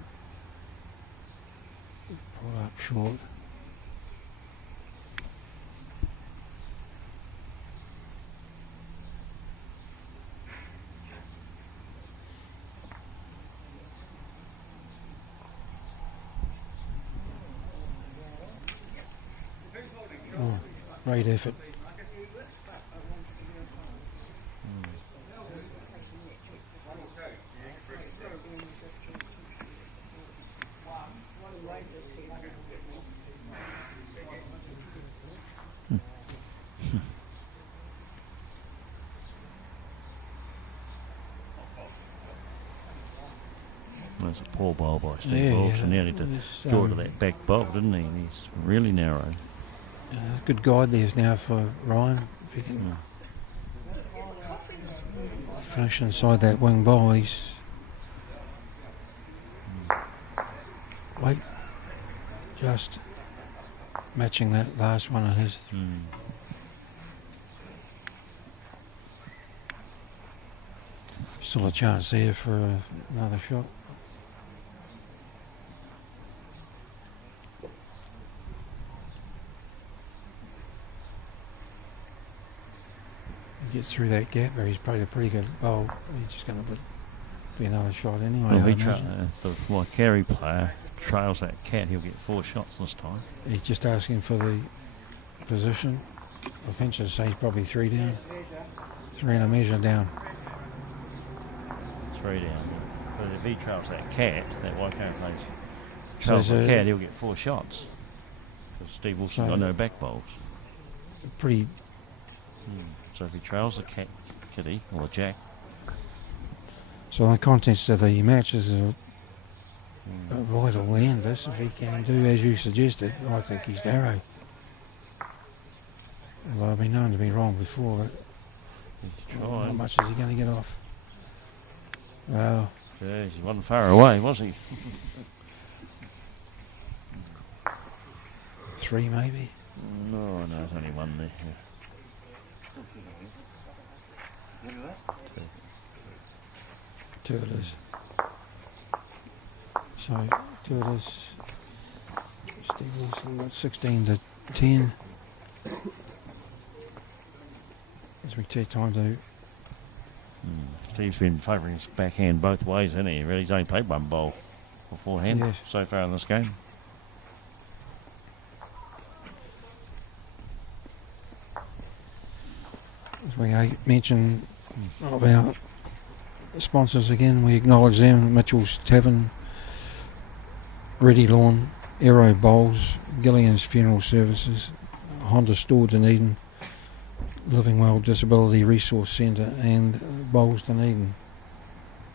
pull up short. Oh, great effort. That's a poor bowl by Steve Yeah, Wilson. yeah. Nearly to It's, draw to that back bowl, didn't he? And he's really narrow. Good guide there's now for Ryan. If he can finish inside that wing bowl, he's late. Just matching that last one of his. Still a chance there for another shot. He gets through that gap, but he's played a pretty good bowl. He's just going to be another shot anyway. Well, I if imagine. the Waikari player trails that cat, he'll get 4 shots this time. He's just asking for the position. The fences say he's probably 3 down. 3 and a measure down. 3 down. But if he trails that cat, that Waikari plays So trails the there's cat, he'll get 4 shots. Because Steve Wilson So- got no back bowls. Pretty. So if he trails the cat, kitty, or the jack, So the contents of the match is a vital end. This, if he can do as you suggested, I think he's narrow. Although I've been known to be wrong before, but he's how trying. much is he going to get off? Well, Jeez, he wasn't far away, was he? 3 maybe. No, there's only 1 there. Yeah. Two it is. So 2 it is. Steve Wilson got 16 to 10. As we take time to. Steve's been favouring his backhand both ways, hasn't he? Really, he's only played 1 bowl beforehand Yes. so far in this game. As we mentioned about sponsors again, we acknowledge them: Mitchell's Tavern, Ready Lawn, Aero Bowls, Gillian's Funeral Services, Honda Store Dunedin, Living Well Disability Resource Centre, and Bowls Dunedin.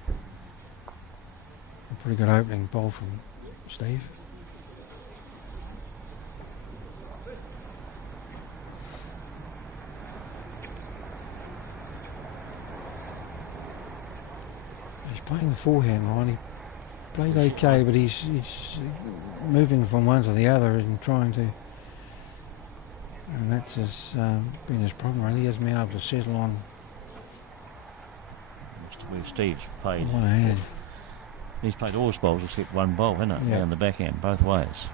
A pretty good opening bowl from Steve. He's playing the forehand, Ryan. He played okay, but he's moving from one to the other and trying to. And that's been his problem, really. He hasn't been able to settle on Where Steve's played. one hand. He's played all his bowls except one bowl, hasn't it? Yeah. Down the backhand, both ways.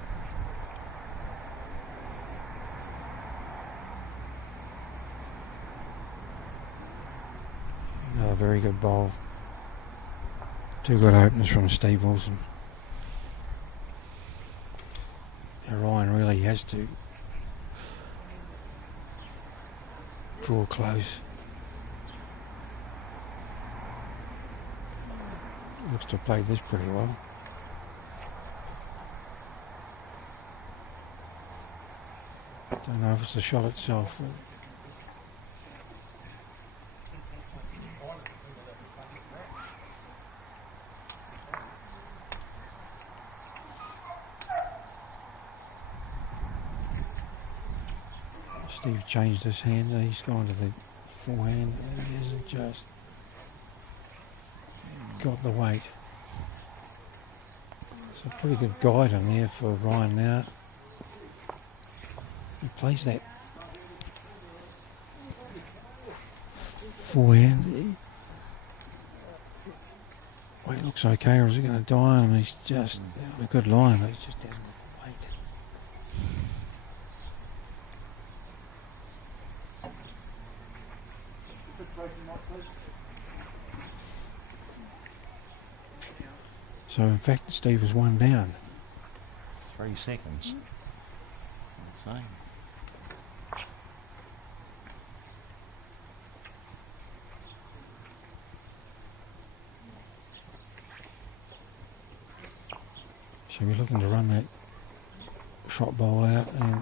Another very good bowl. Two good openers from Steve Wilson. Now Ryan really has to draw close. Looks to have played this pretty well. Don't know if it's the shot itself. But Steve changed his hand. He's gone to the forehand. He hasn't just got the weight. It's a pretty good guide in there for Ryan now. He plays that forehand. Well, he looks okay, or is he going to die on him? He's just a good line, but he just hasn't got the weight. So in fact, Steve is one down. 3 seconds. I'd say. So we're looking to run that shot bowl out, and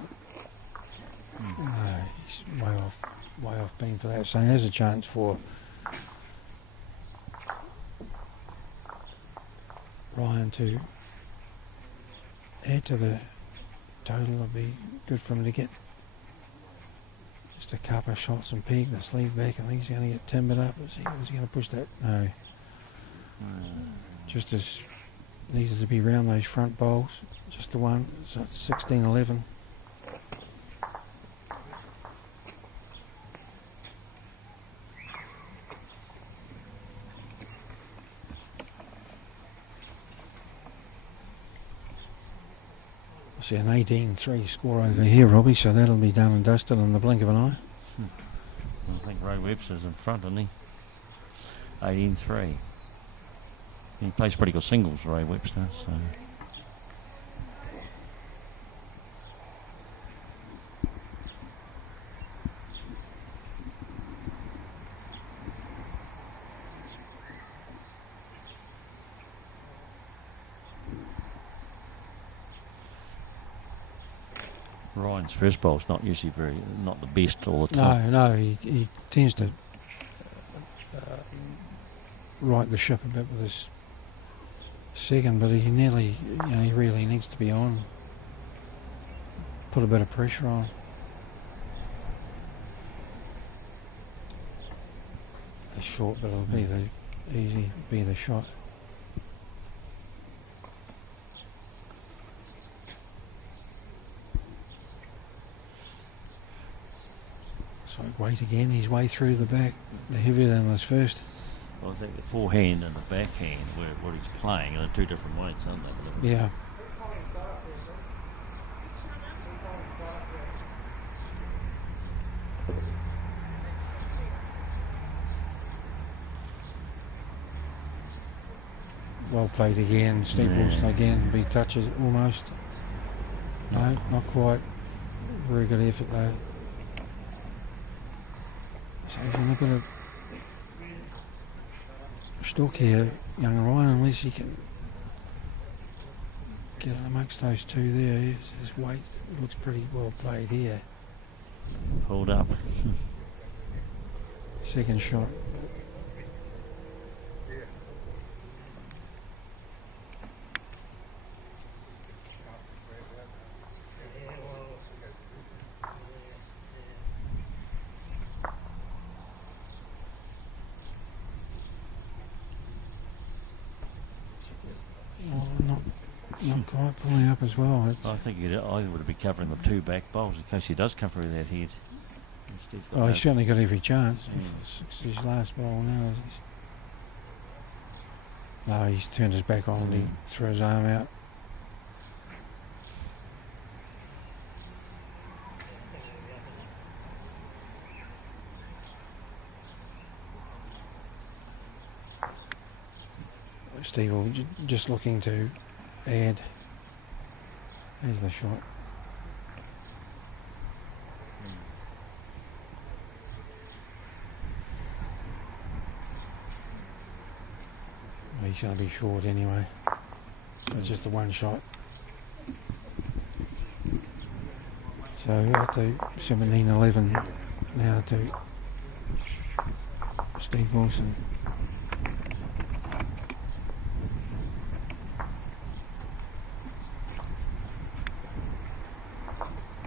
no, he's way off beam for that. So there's a chance for Ryan to add to the total. It'll be good for him to get just a couple of shots and peg the sleeve back. I think he's going to get timbered up. Was he going to push that? No. Just as needed to be round those front bowls. Just the one. So it's 16-11. See an 18-3 score over here, Robbie, so that'll be done and dusted in the blink of an eye. I think Ray Webster's in front, isn't he? 18-3. He plays pretty good singles, Ray Webster, so... Ryan's first bowl's not usually not the best all the time. No, he tends to right the ship a bit with his second, but he nearly, he really needs to be on. Put a bit of pressure on. It's short, but it'll be the shot. So wait again, he's way through the back, heavier than his first. Well, I think the forehand and the backhand, what he's playing, are two different weights, aren't they? Yeah. Well played again, Steve Wilson again, big touches almost. No, not quite. Very good effort though. So he's in a bit of stock here, young Ryan, unless he can get it amongst those two there. His weight looks pretty well played here. Pulled up. Second shot. not quite pulling up as well. I think I would be covering the two back bowls in case he does come through that head. He's certainly got every chance. It's his last bowl now. No, he's turned his back on and he threw his arm out. Steve will just looking to add. There's the shot. He's going to be short anyway. It's just the one shot. So up to 17-11 now to Steve Wilson.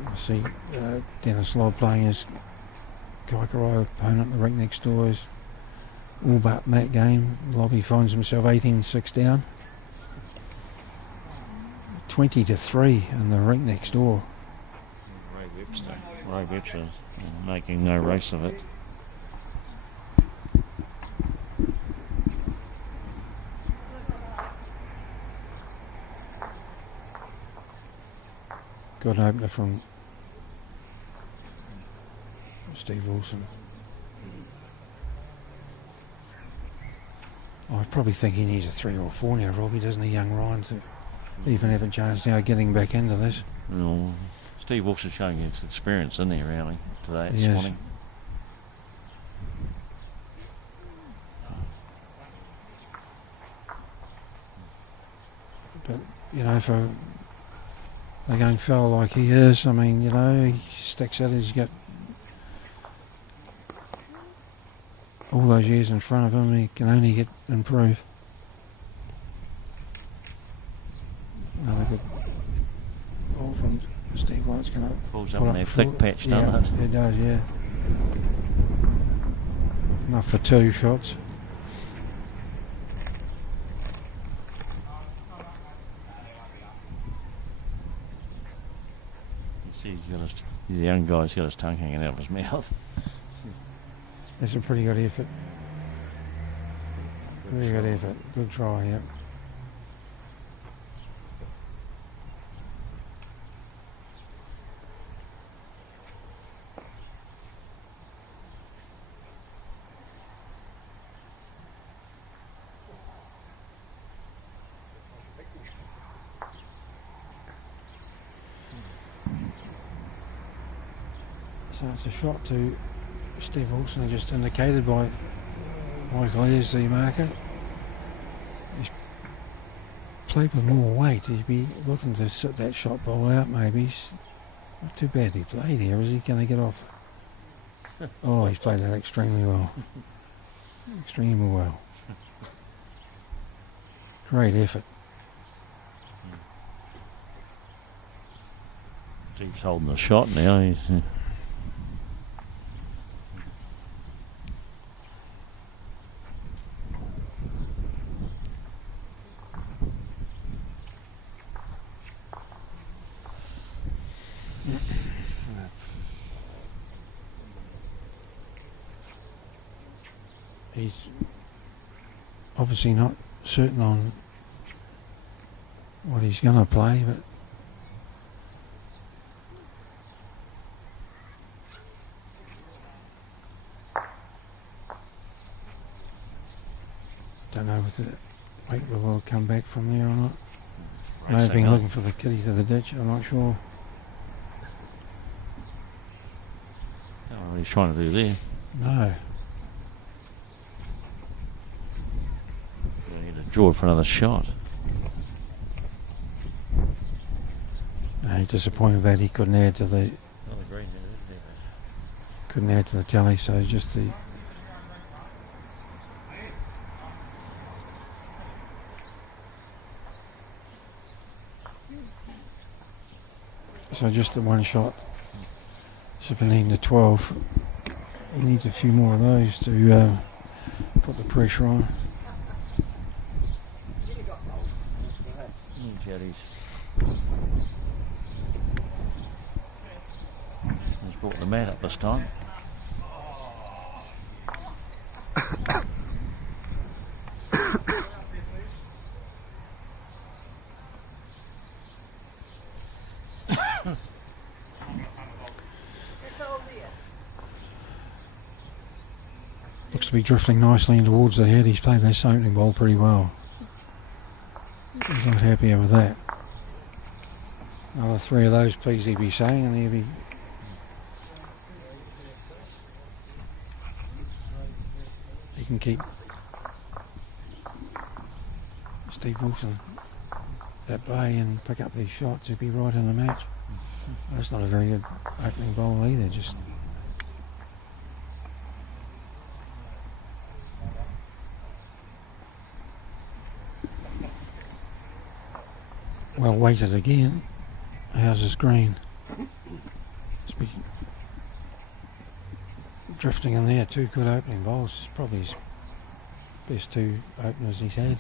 I see Dennis Lobb playing his Kaikarai opponent, the rink next door, is all but in that game. Lobby finds himself 18-6 down. 20-3 in the rink next door. Ray Webster making no race of it. Good opener from Steve Wilson. I probably think he needs a 3 or 4 now, Robbie, doesn't he, young Ryan, to even have a chance now getting back into this. No, Steve Wilson showing his experience in there really today, this Yes. morning. But, you know, for a young fella like he is, I mean, you know, he sticks at it, he's got all those years in front of him, he can only improve. Another good ball from Steve White's going to Pulls up in that thick patch, doesn't it? It does, yeah. Enough for 2 shots. You see, the young guy's got his tongue hanging out of his mouth. That's a pretty good effort. Very good effort. Good try, yeah. So it's a shot to Steve Wilson, just indicated by Michael Ayres, the marker. He's played with more weight. He'd be looking to sit that shot ball out maybe. It's not too bad he played here. Is he going to get off? Oh, he's played that extremely well. Extremely well. Great effort. Steve's holding the shot now. He's, He's obviously not certain on what he's going to play, but don't know if the weight will come back from there or not. May have been looking for the kitty to the ditch, I'm not sure. I don't know what he's trying to do there. No. We need to draw for another shot. No, he's disappointed that he couldn't add to the tally, so it's just the one shot. 17-12. He needs a few more of those to put the pressure on. out his. He's brought the mat up this time. Looks to be drifting nicely in towards the head. He's played this opening ball pretty well. He's not happier with that. Another 3 of those, please, he'd be saying, and he'd be. He can keep Steve Wilson at bay and pick up these shots. He'd be right in the match. That's not a very good opening bowl either. Just. Well weighted again. How's his green? Drifting in there, 2 good opening bowls. It's probably his best 2 openers he's had.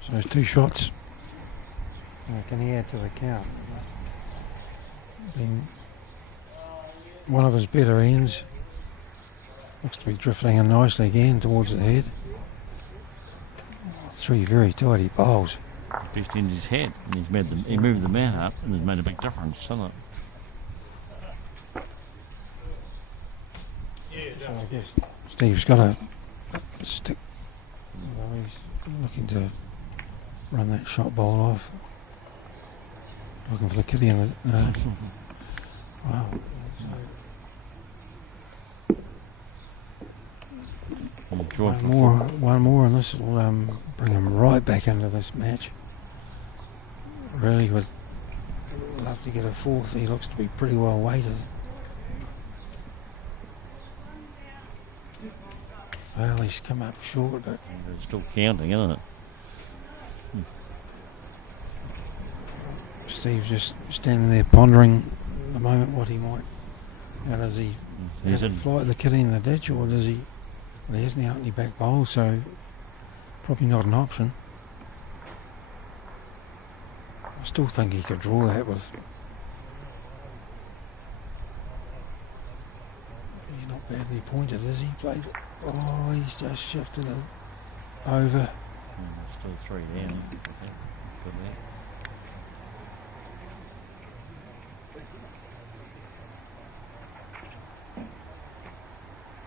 So there's 2 shots. Can he add to the count? Been one of his better ends. Looks to be drifting in nicely again towards the head. 3 very tidy bowls. Best end his head, and he moved the mat up, and it's made a big difference, hasn't it? So I guess Steve's got a stick. Well, he's looking to run that shot ball off. Looking for the kitty in the. Wow. One more, and this will bring him right back into this match. Really would love to get a 4th. He looks to be pretty well weighted. Well, he's come up short, but it's still counting, isn't it? Steve's just standing there pondering at the moment what he might. How does he fly the kitty in the ditch, or does he? Well, he hasn't out any back bowl, so probably not an option. I still think he could draw that with. He's not badly pointed, is he? Played. Oh, he's just shifted it over. Still 3 down. Good there.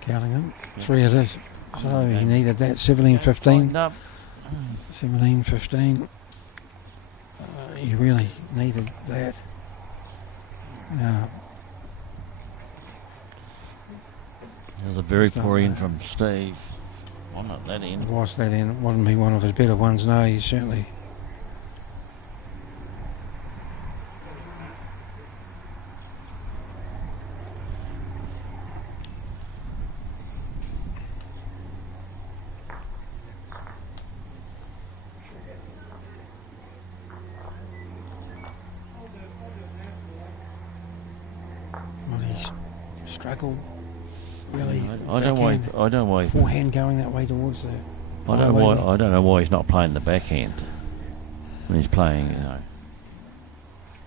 Counting them. 3 it is. So he needed that. 17-15. 17-15. He really needed that. Now. There's a very poor end from Steve. I'm not that end. Was that end? Wouldn't be one of his better ones. No, he certainly. Well, he's struggled. Really, I don't know why. Forehand going that way towards the. I don't know why he's not playing the backhand when he's playing.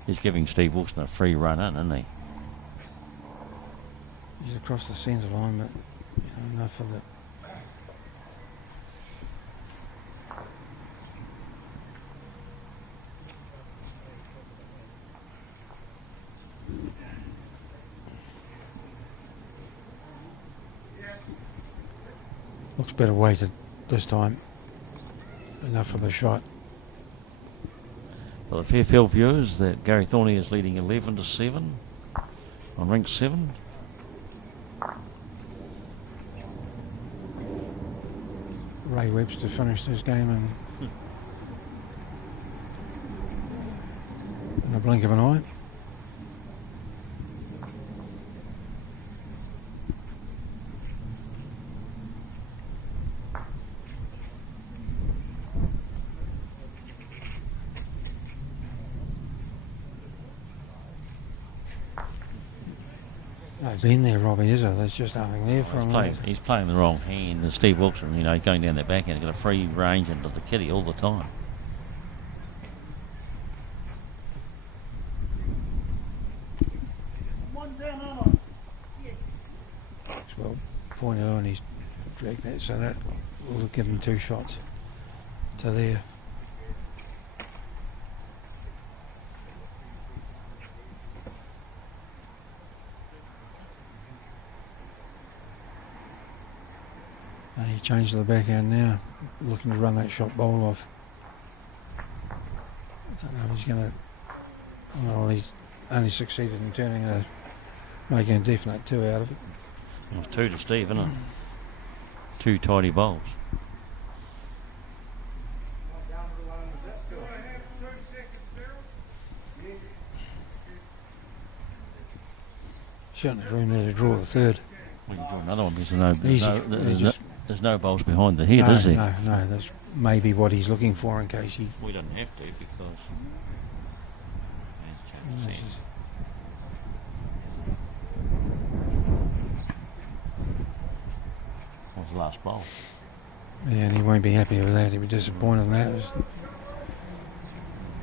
He's giving Steve Wilson a free run in, isn't he? He's across the centre line, but enough of the. Looks better weighted this time. Enough for the shot. Well, the Fairfield viewers that Gary Thorney is leading 11-7 on rink 7. Ray Webster finished his game in a blink of an eye. No been there, Robbie, is there? There's just nothing there for him. He's playing the wrong hand. And Steve Wilson, going down that backhand, got a free range into the kitty all the time. Well, Pointed on, he's dragged that, so that will give him 2 shots to there. He changed the backhand now, looking to run that shot bowl off. I don't know if he's going to. Well, he's only succeeded in making a definite 2 out of it. It was 2 to Steve, isn't it? 2 tidy bowls. Certainly room there to draw the 3rd. We can draw another one because there's no bowls behind the head, is there? No, that's maybe what he's looking for in case he... We don't have to because... What's the last bowl? Yeah, and he won't be happy with that. He'll be disappointed in that.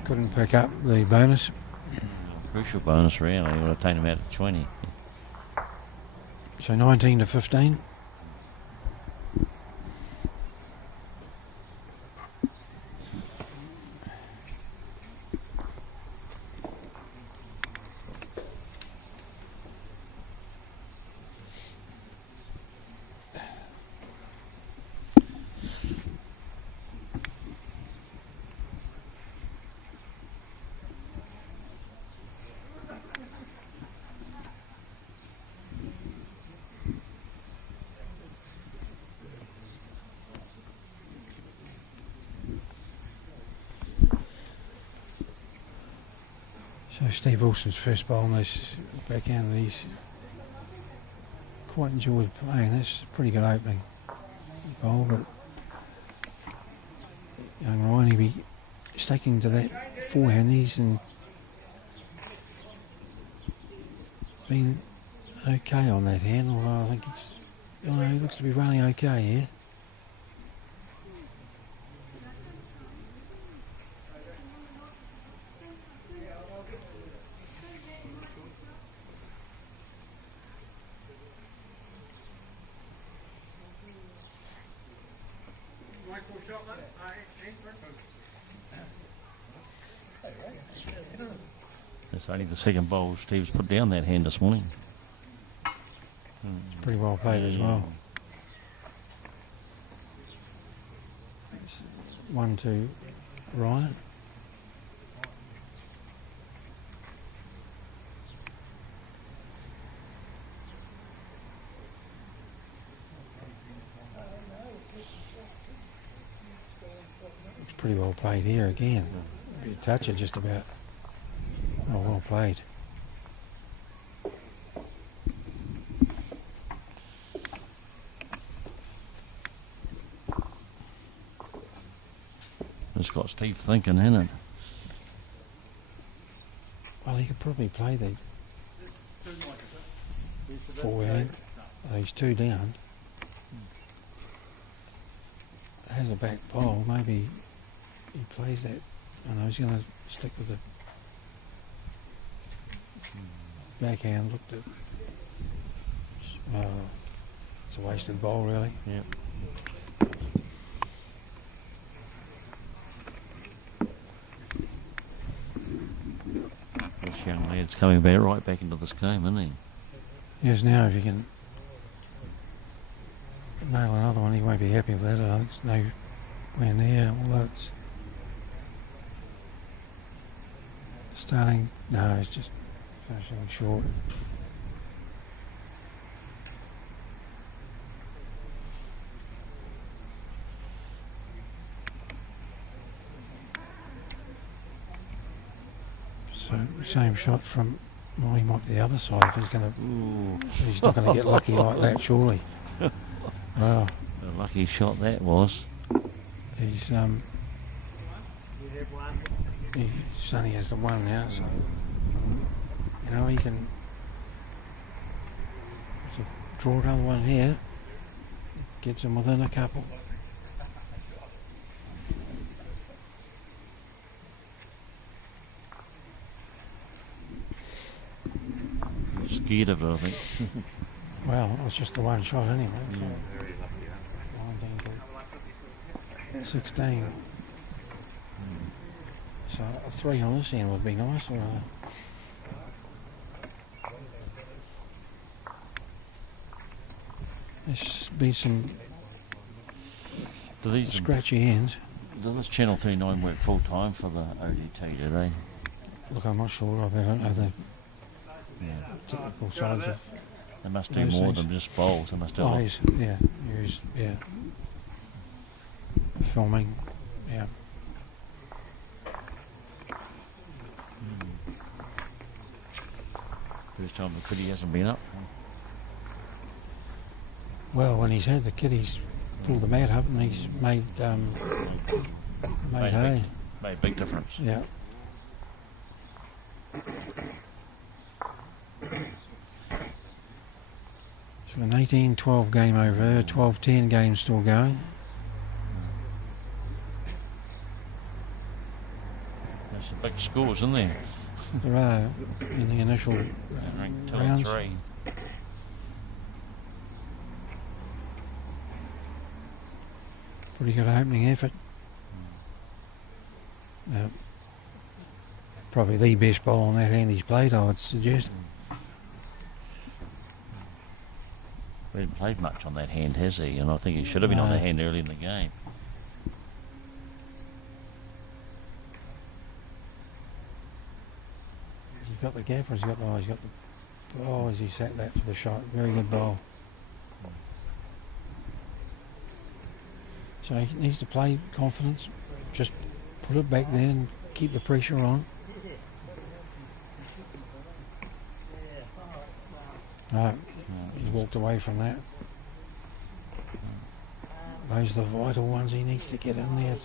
Couldn't pick up the bonus. Crucial bonus, really. He would have taken him out at 20. So 19 to 15. So Steve Wilson's first bowl on this backhand, he's quite enjoyed playing. That's a pretty good opening bowl, but young Ryan, he'll be sticking to that forehand. He's been okay on that hand, although I think he looks to be running okay here. It's only the second bowl Steve's put down that hand this morning. It's pretty well played as well. It's 1-2 Ryan. It's pretty well played here again. Be a toucher just about. Oh, well played. It's got Steve thinking, hasn't it? Well, he could probably play the forehand. He's 2 down. Has a back pole. Maybe he plays that. I know he's going to stick with the backhand. Looked at. It's a wasted ball, really. Yep. This young lad's coming back right back into this game, isn't he? Yes, now if you can nail another one, he won't be happy with that. I think it's nowhere near, although it's starting. No, it's just finishing short. So same shot from. Well, he might be the other side if he's going to. He's not going to get lucky like that, surely. Wow. A lucky shot that was. He's he only has the one now, so he can draw another one here. Gets him within a couple. Scared of it, I think. Well, it was just the one shot anyway. So 19 to 16. So a 3 on this end would be nice. Or there's been some Do these scratchy ends. Does this Channel 39 work full time for the ODT, do they? Look, I'm not sure. I don't know the technical sides of. They must do those more things. than just bowls. They must do a lot. Use filming, yeah. First time the Kitty hasn't been up. Well, when he's had the kid, he's pulled the mat up and he's made hay. Made a big difference. Yeah. So an 18-12 game over, 12-10 game still going. There's some big scores, isn't there? There are in the initial Ranked 2 and rounds. 3. Pretty good opening effort. Probably the best bowl on that hand he's played, I would suggest. He hasn't played much on that hand, has he? And I think he should have been on No. that hand early in the game. Has he got the gap or has he got the... Oh, he's got the... Oh, has he sat that for the shot? Very good bowl. So he needs to play confidence. Just put it back there and keep the pressure on. No, he's walked away from that. Those are the vital ones he needs to get in there.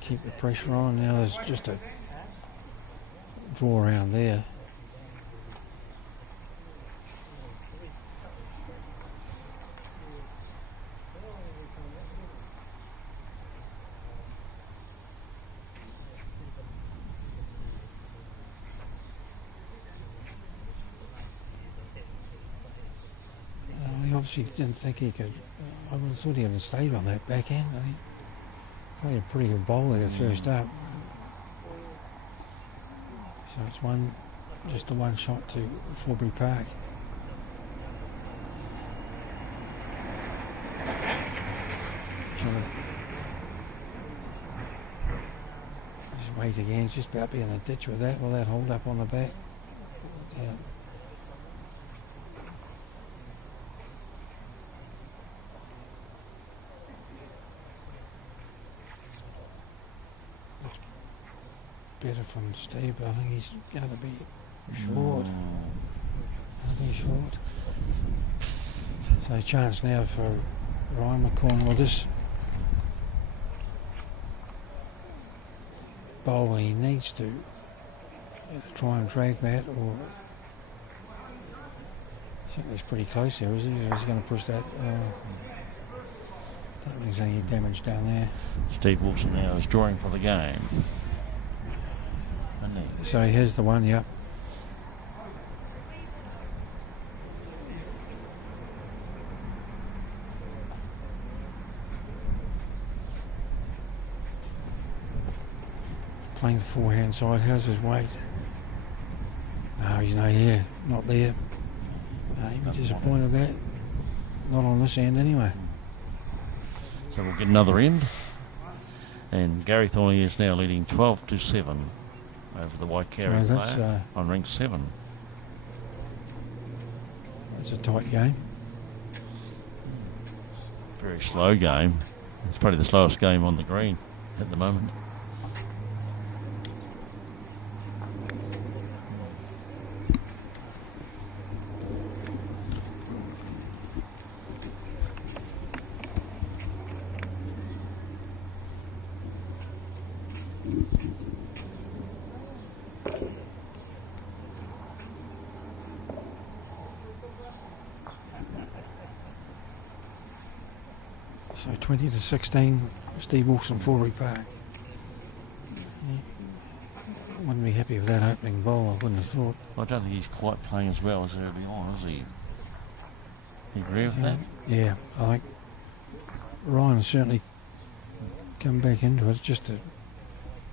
Keep the pressure on. Now there's just a draw around there. He obviously didn't think he could. I would have thought he would have stayed on that backhand. I mean, played a pretty good bowl there first up. So it's just the one shot to Forbury Park. Just wait again. It's just about being in the ditch with that. Will that hold up on the back? Yeah. Better from Steve, but I think he's going to be short. So a chance now for Ryan McCorn. Well, this bowler, he needs to try and drag that, or I think he's pretty close here, is he? Or is he going to push that? Don't think there's any damage down there. Steve Wilson now is drawing for the game. So he has the one, yep. Playing the forehand side, how's his weight? No, he's not here, not there. He'd be disappointed with that. Not on this end anyway. So we'll get another end. And Gary Thornley is now leading 12-7 over the Waikato So that's, player on rank 7. That's a tight game. Very slow game. It's probably the slowest game on the green at the moment. So 20-16, Steve Wilson, Forbury Park. Wouldn't be happy with that opening ball, I wouldn't have thought. I don't think he's quite playing as well as early on, is he? You agree with that? Yeah, I think Ryan has certainly come back into it. Just a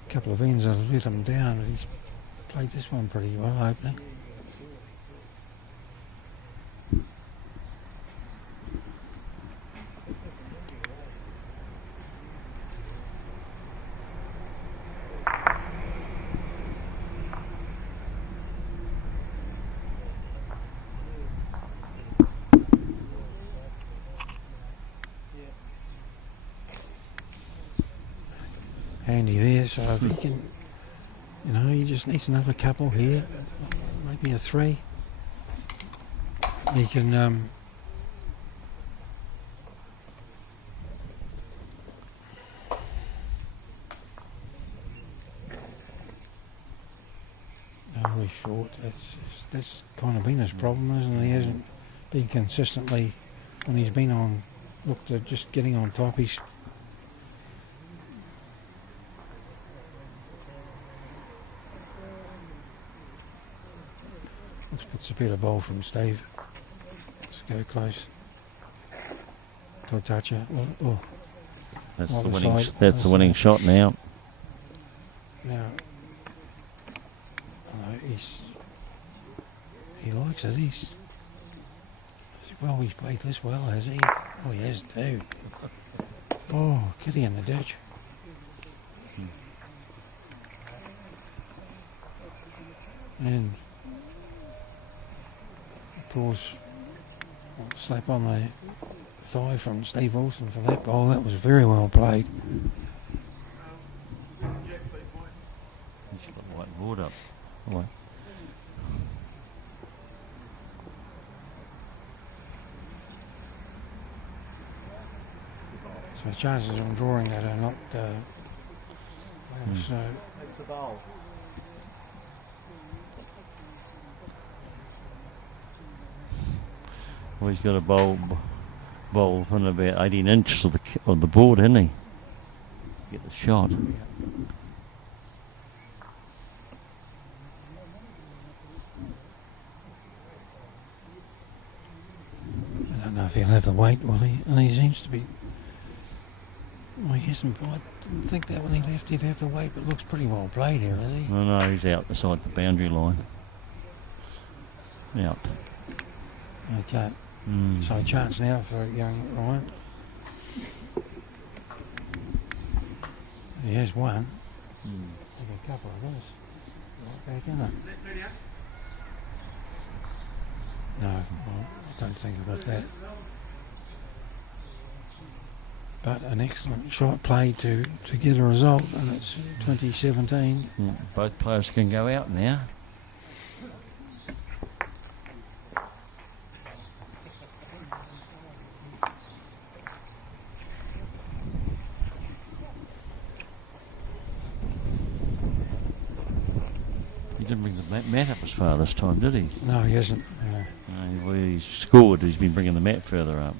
couple of ends have let him down, but he's played this one pretty well opening. Handy there, so if he can, you know, he just needs another couple here, maybe a 3. He can no, he's short. That's kind of been his problem, isn't it? He hasn't been consistently, when he's been on, looked at just getting on top, he's puts a better ball from Steve. Let's go close. To a toucher. Oh, That's Other the winning. side, That's the other winning side. shot now. Now, he likes it. He's played this well, has he? Oh, he has too. Oh, kitty in the ditch. And applause, slap on the thigh from Steve Wilson for that goal. That was very well played. You should put the white board up. Oh, So chances of drawing that are not so. That's the bowl. Well, he's got a bowl within about 18 inches of the board, hasn't he? Get the shot. I don't know if he'll have the weight, will he? And he seems to be. Well, he hasn't. I didn't think that when he left he'd have the weight, but looks pretty well played here, is he? No, he's out beside the boundary line. Out. Okay. So a chance now for young Ryan. He has one. Take a couple of those. Right back in it. No, well, I don't think it was that. But an excellent shot played to get a result, and it's 2017. Both players can go out now. He didn't bring the mat up as far this time, did he? No, he hasn't. Well, he's scored. He's been bringing the mat further up.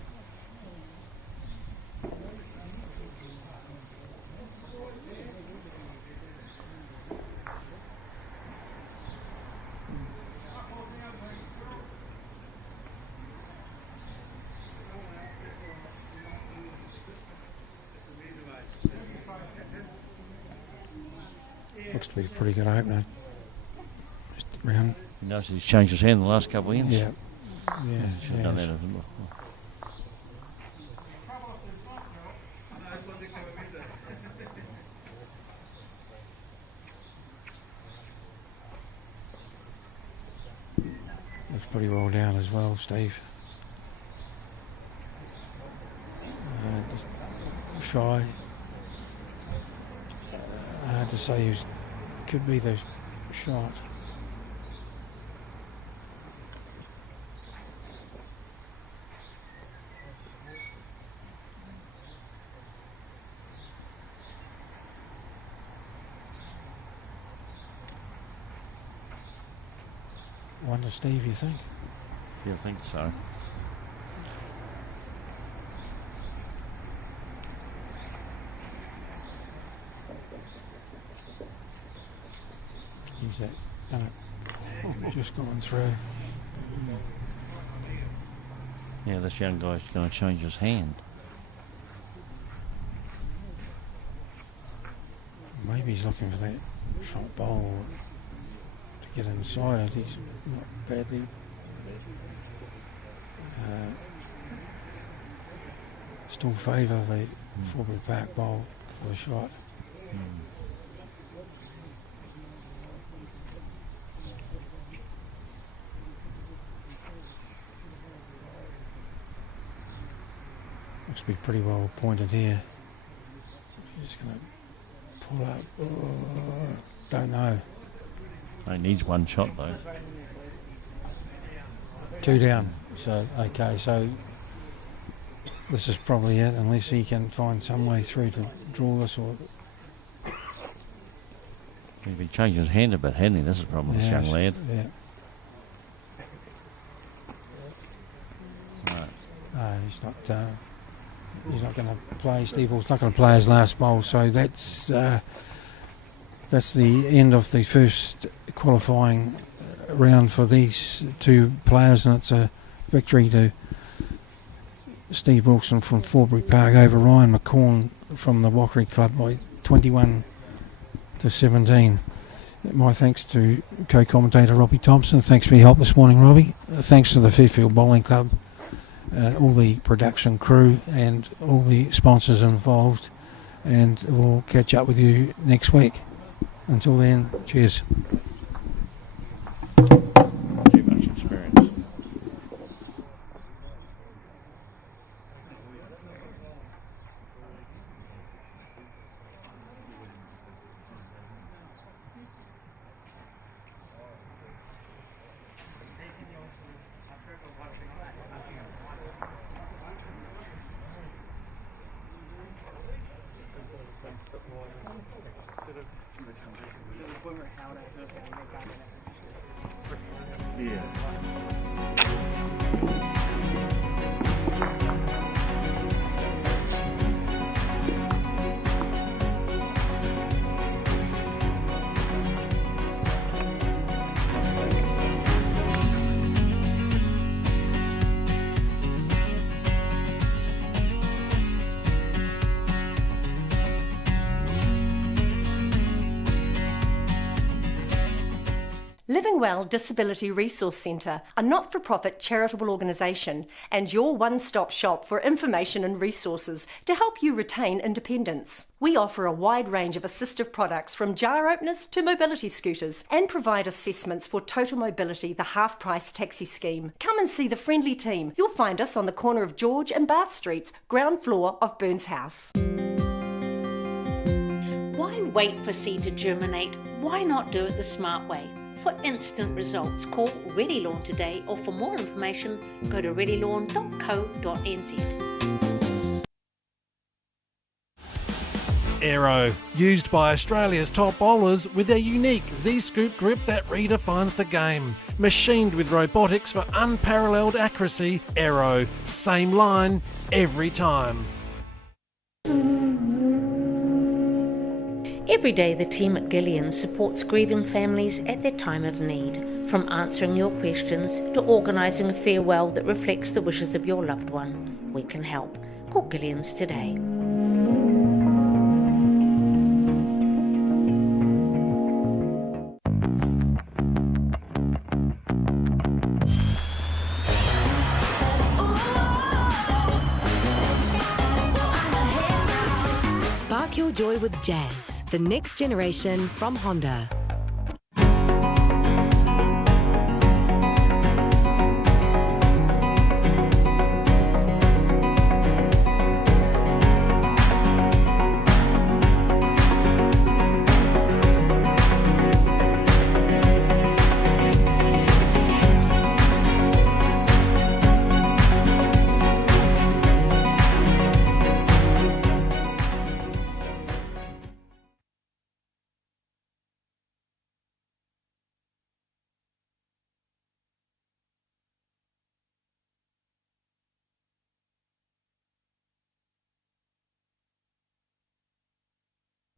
Looks to be a pretty good opener. Just round. You notice he's changed his hand in the last couple of ends. Yeah. Yeah. Should have done that. Looks pretty well down as well, Steve. Just shy. Hard to say who's could be the shot. Wonder, Steve, you think? You think so? Is that gonna just gone through? Yeah, this young guy's going to change his hand. Maybe he's looking for that shot bowl to get inside it. He's not badly. Still favour the Fairfield Park bowl for a shot. Looks to be pretty well pointed here. He's just going to pull up. Oh, don't know. He needs one shot though. 2 down. So, okay, so this is probably it, unless he can find some way through to draw this. Or He's been changing his hand a bit, hasn't he? This is the problem with this young lad. Yeah. Right. He's not going to play. Steve Hall's not going to play his last bowl. So that's the end of the first qualifying round for these two players, and it's a victory to Steve Wilson from Fairfield Park over Ryan McCorn from the Walkery Club by 21-17. My thanks to co-commentator Robbie Thompson. Thanks for your help this morning, Robbie. Thanks to the Fairfield Bowling Club, all the production crew and all the sponsors involved, and we'll catch up with you next week. Until then, cheers. Not too much experience. Living Well Disability Resource Centre, a not-for-profit charitable organisation and your one-stop shop for information and resources to help you retain independence. We offer a wide range of assistive products from jar openers to mobility scooters and provide assessments for Total Mobility, the half-price taxi scheme. Come and see the friendly team. You'll find us on the corner of George and Bath Streets, ground floor of Burns House. Why wait for seed to germinate? Why not do it the smart way? For instant results, call Ready Lawn today, or for more information, go to readylawn.co.nz. Aero, used by Australia's top bowlers with their unique Z-scoop grip that redefines the game. Machined with robotics for unparalleled accuracy, Aero, same line, every time. Every day the team at Gillian supports grieving families at their time of need, from answering your questions to organising a farewell that reflects the wishes of your loved one. We can help. Call Gillian's today. Spark your joy with Jazz, the next generation from Honda.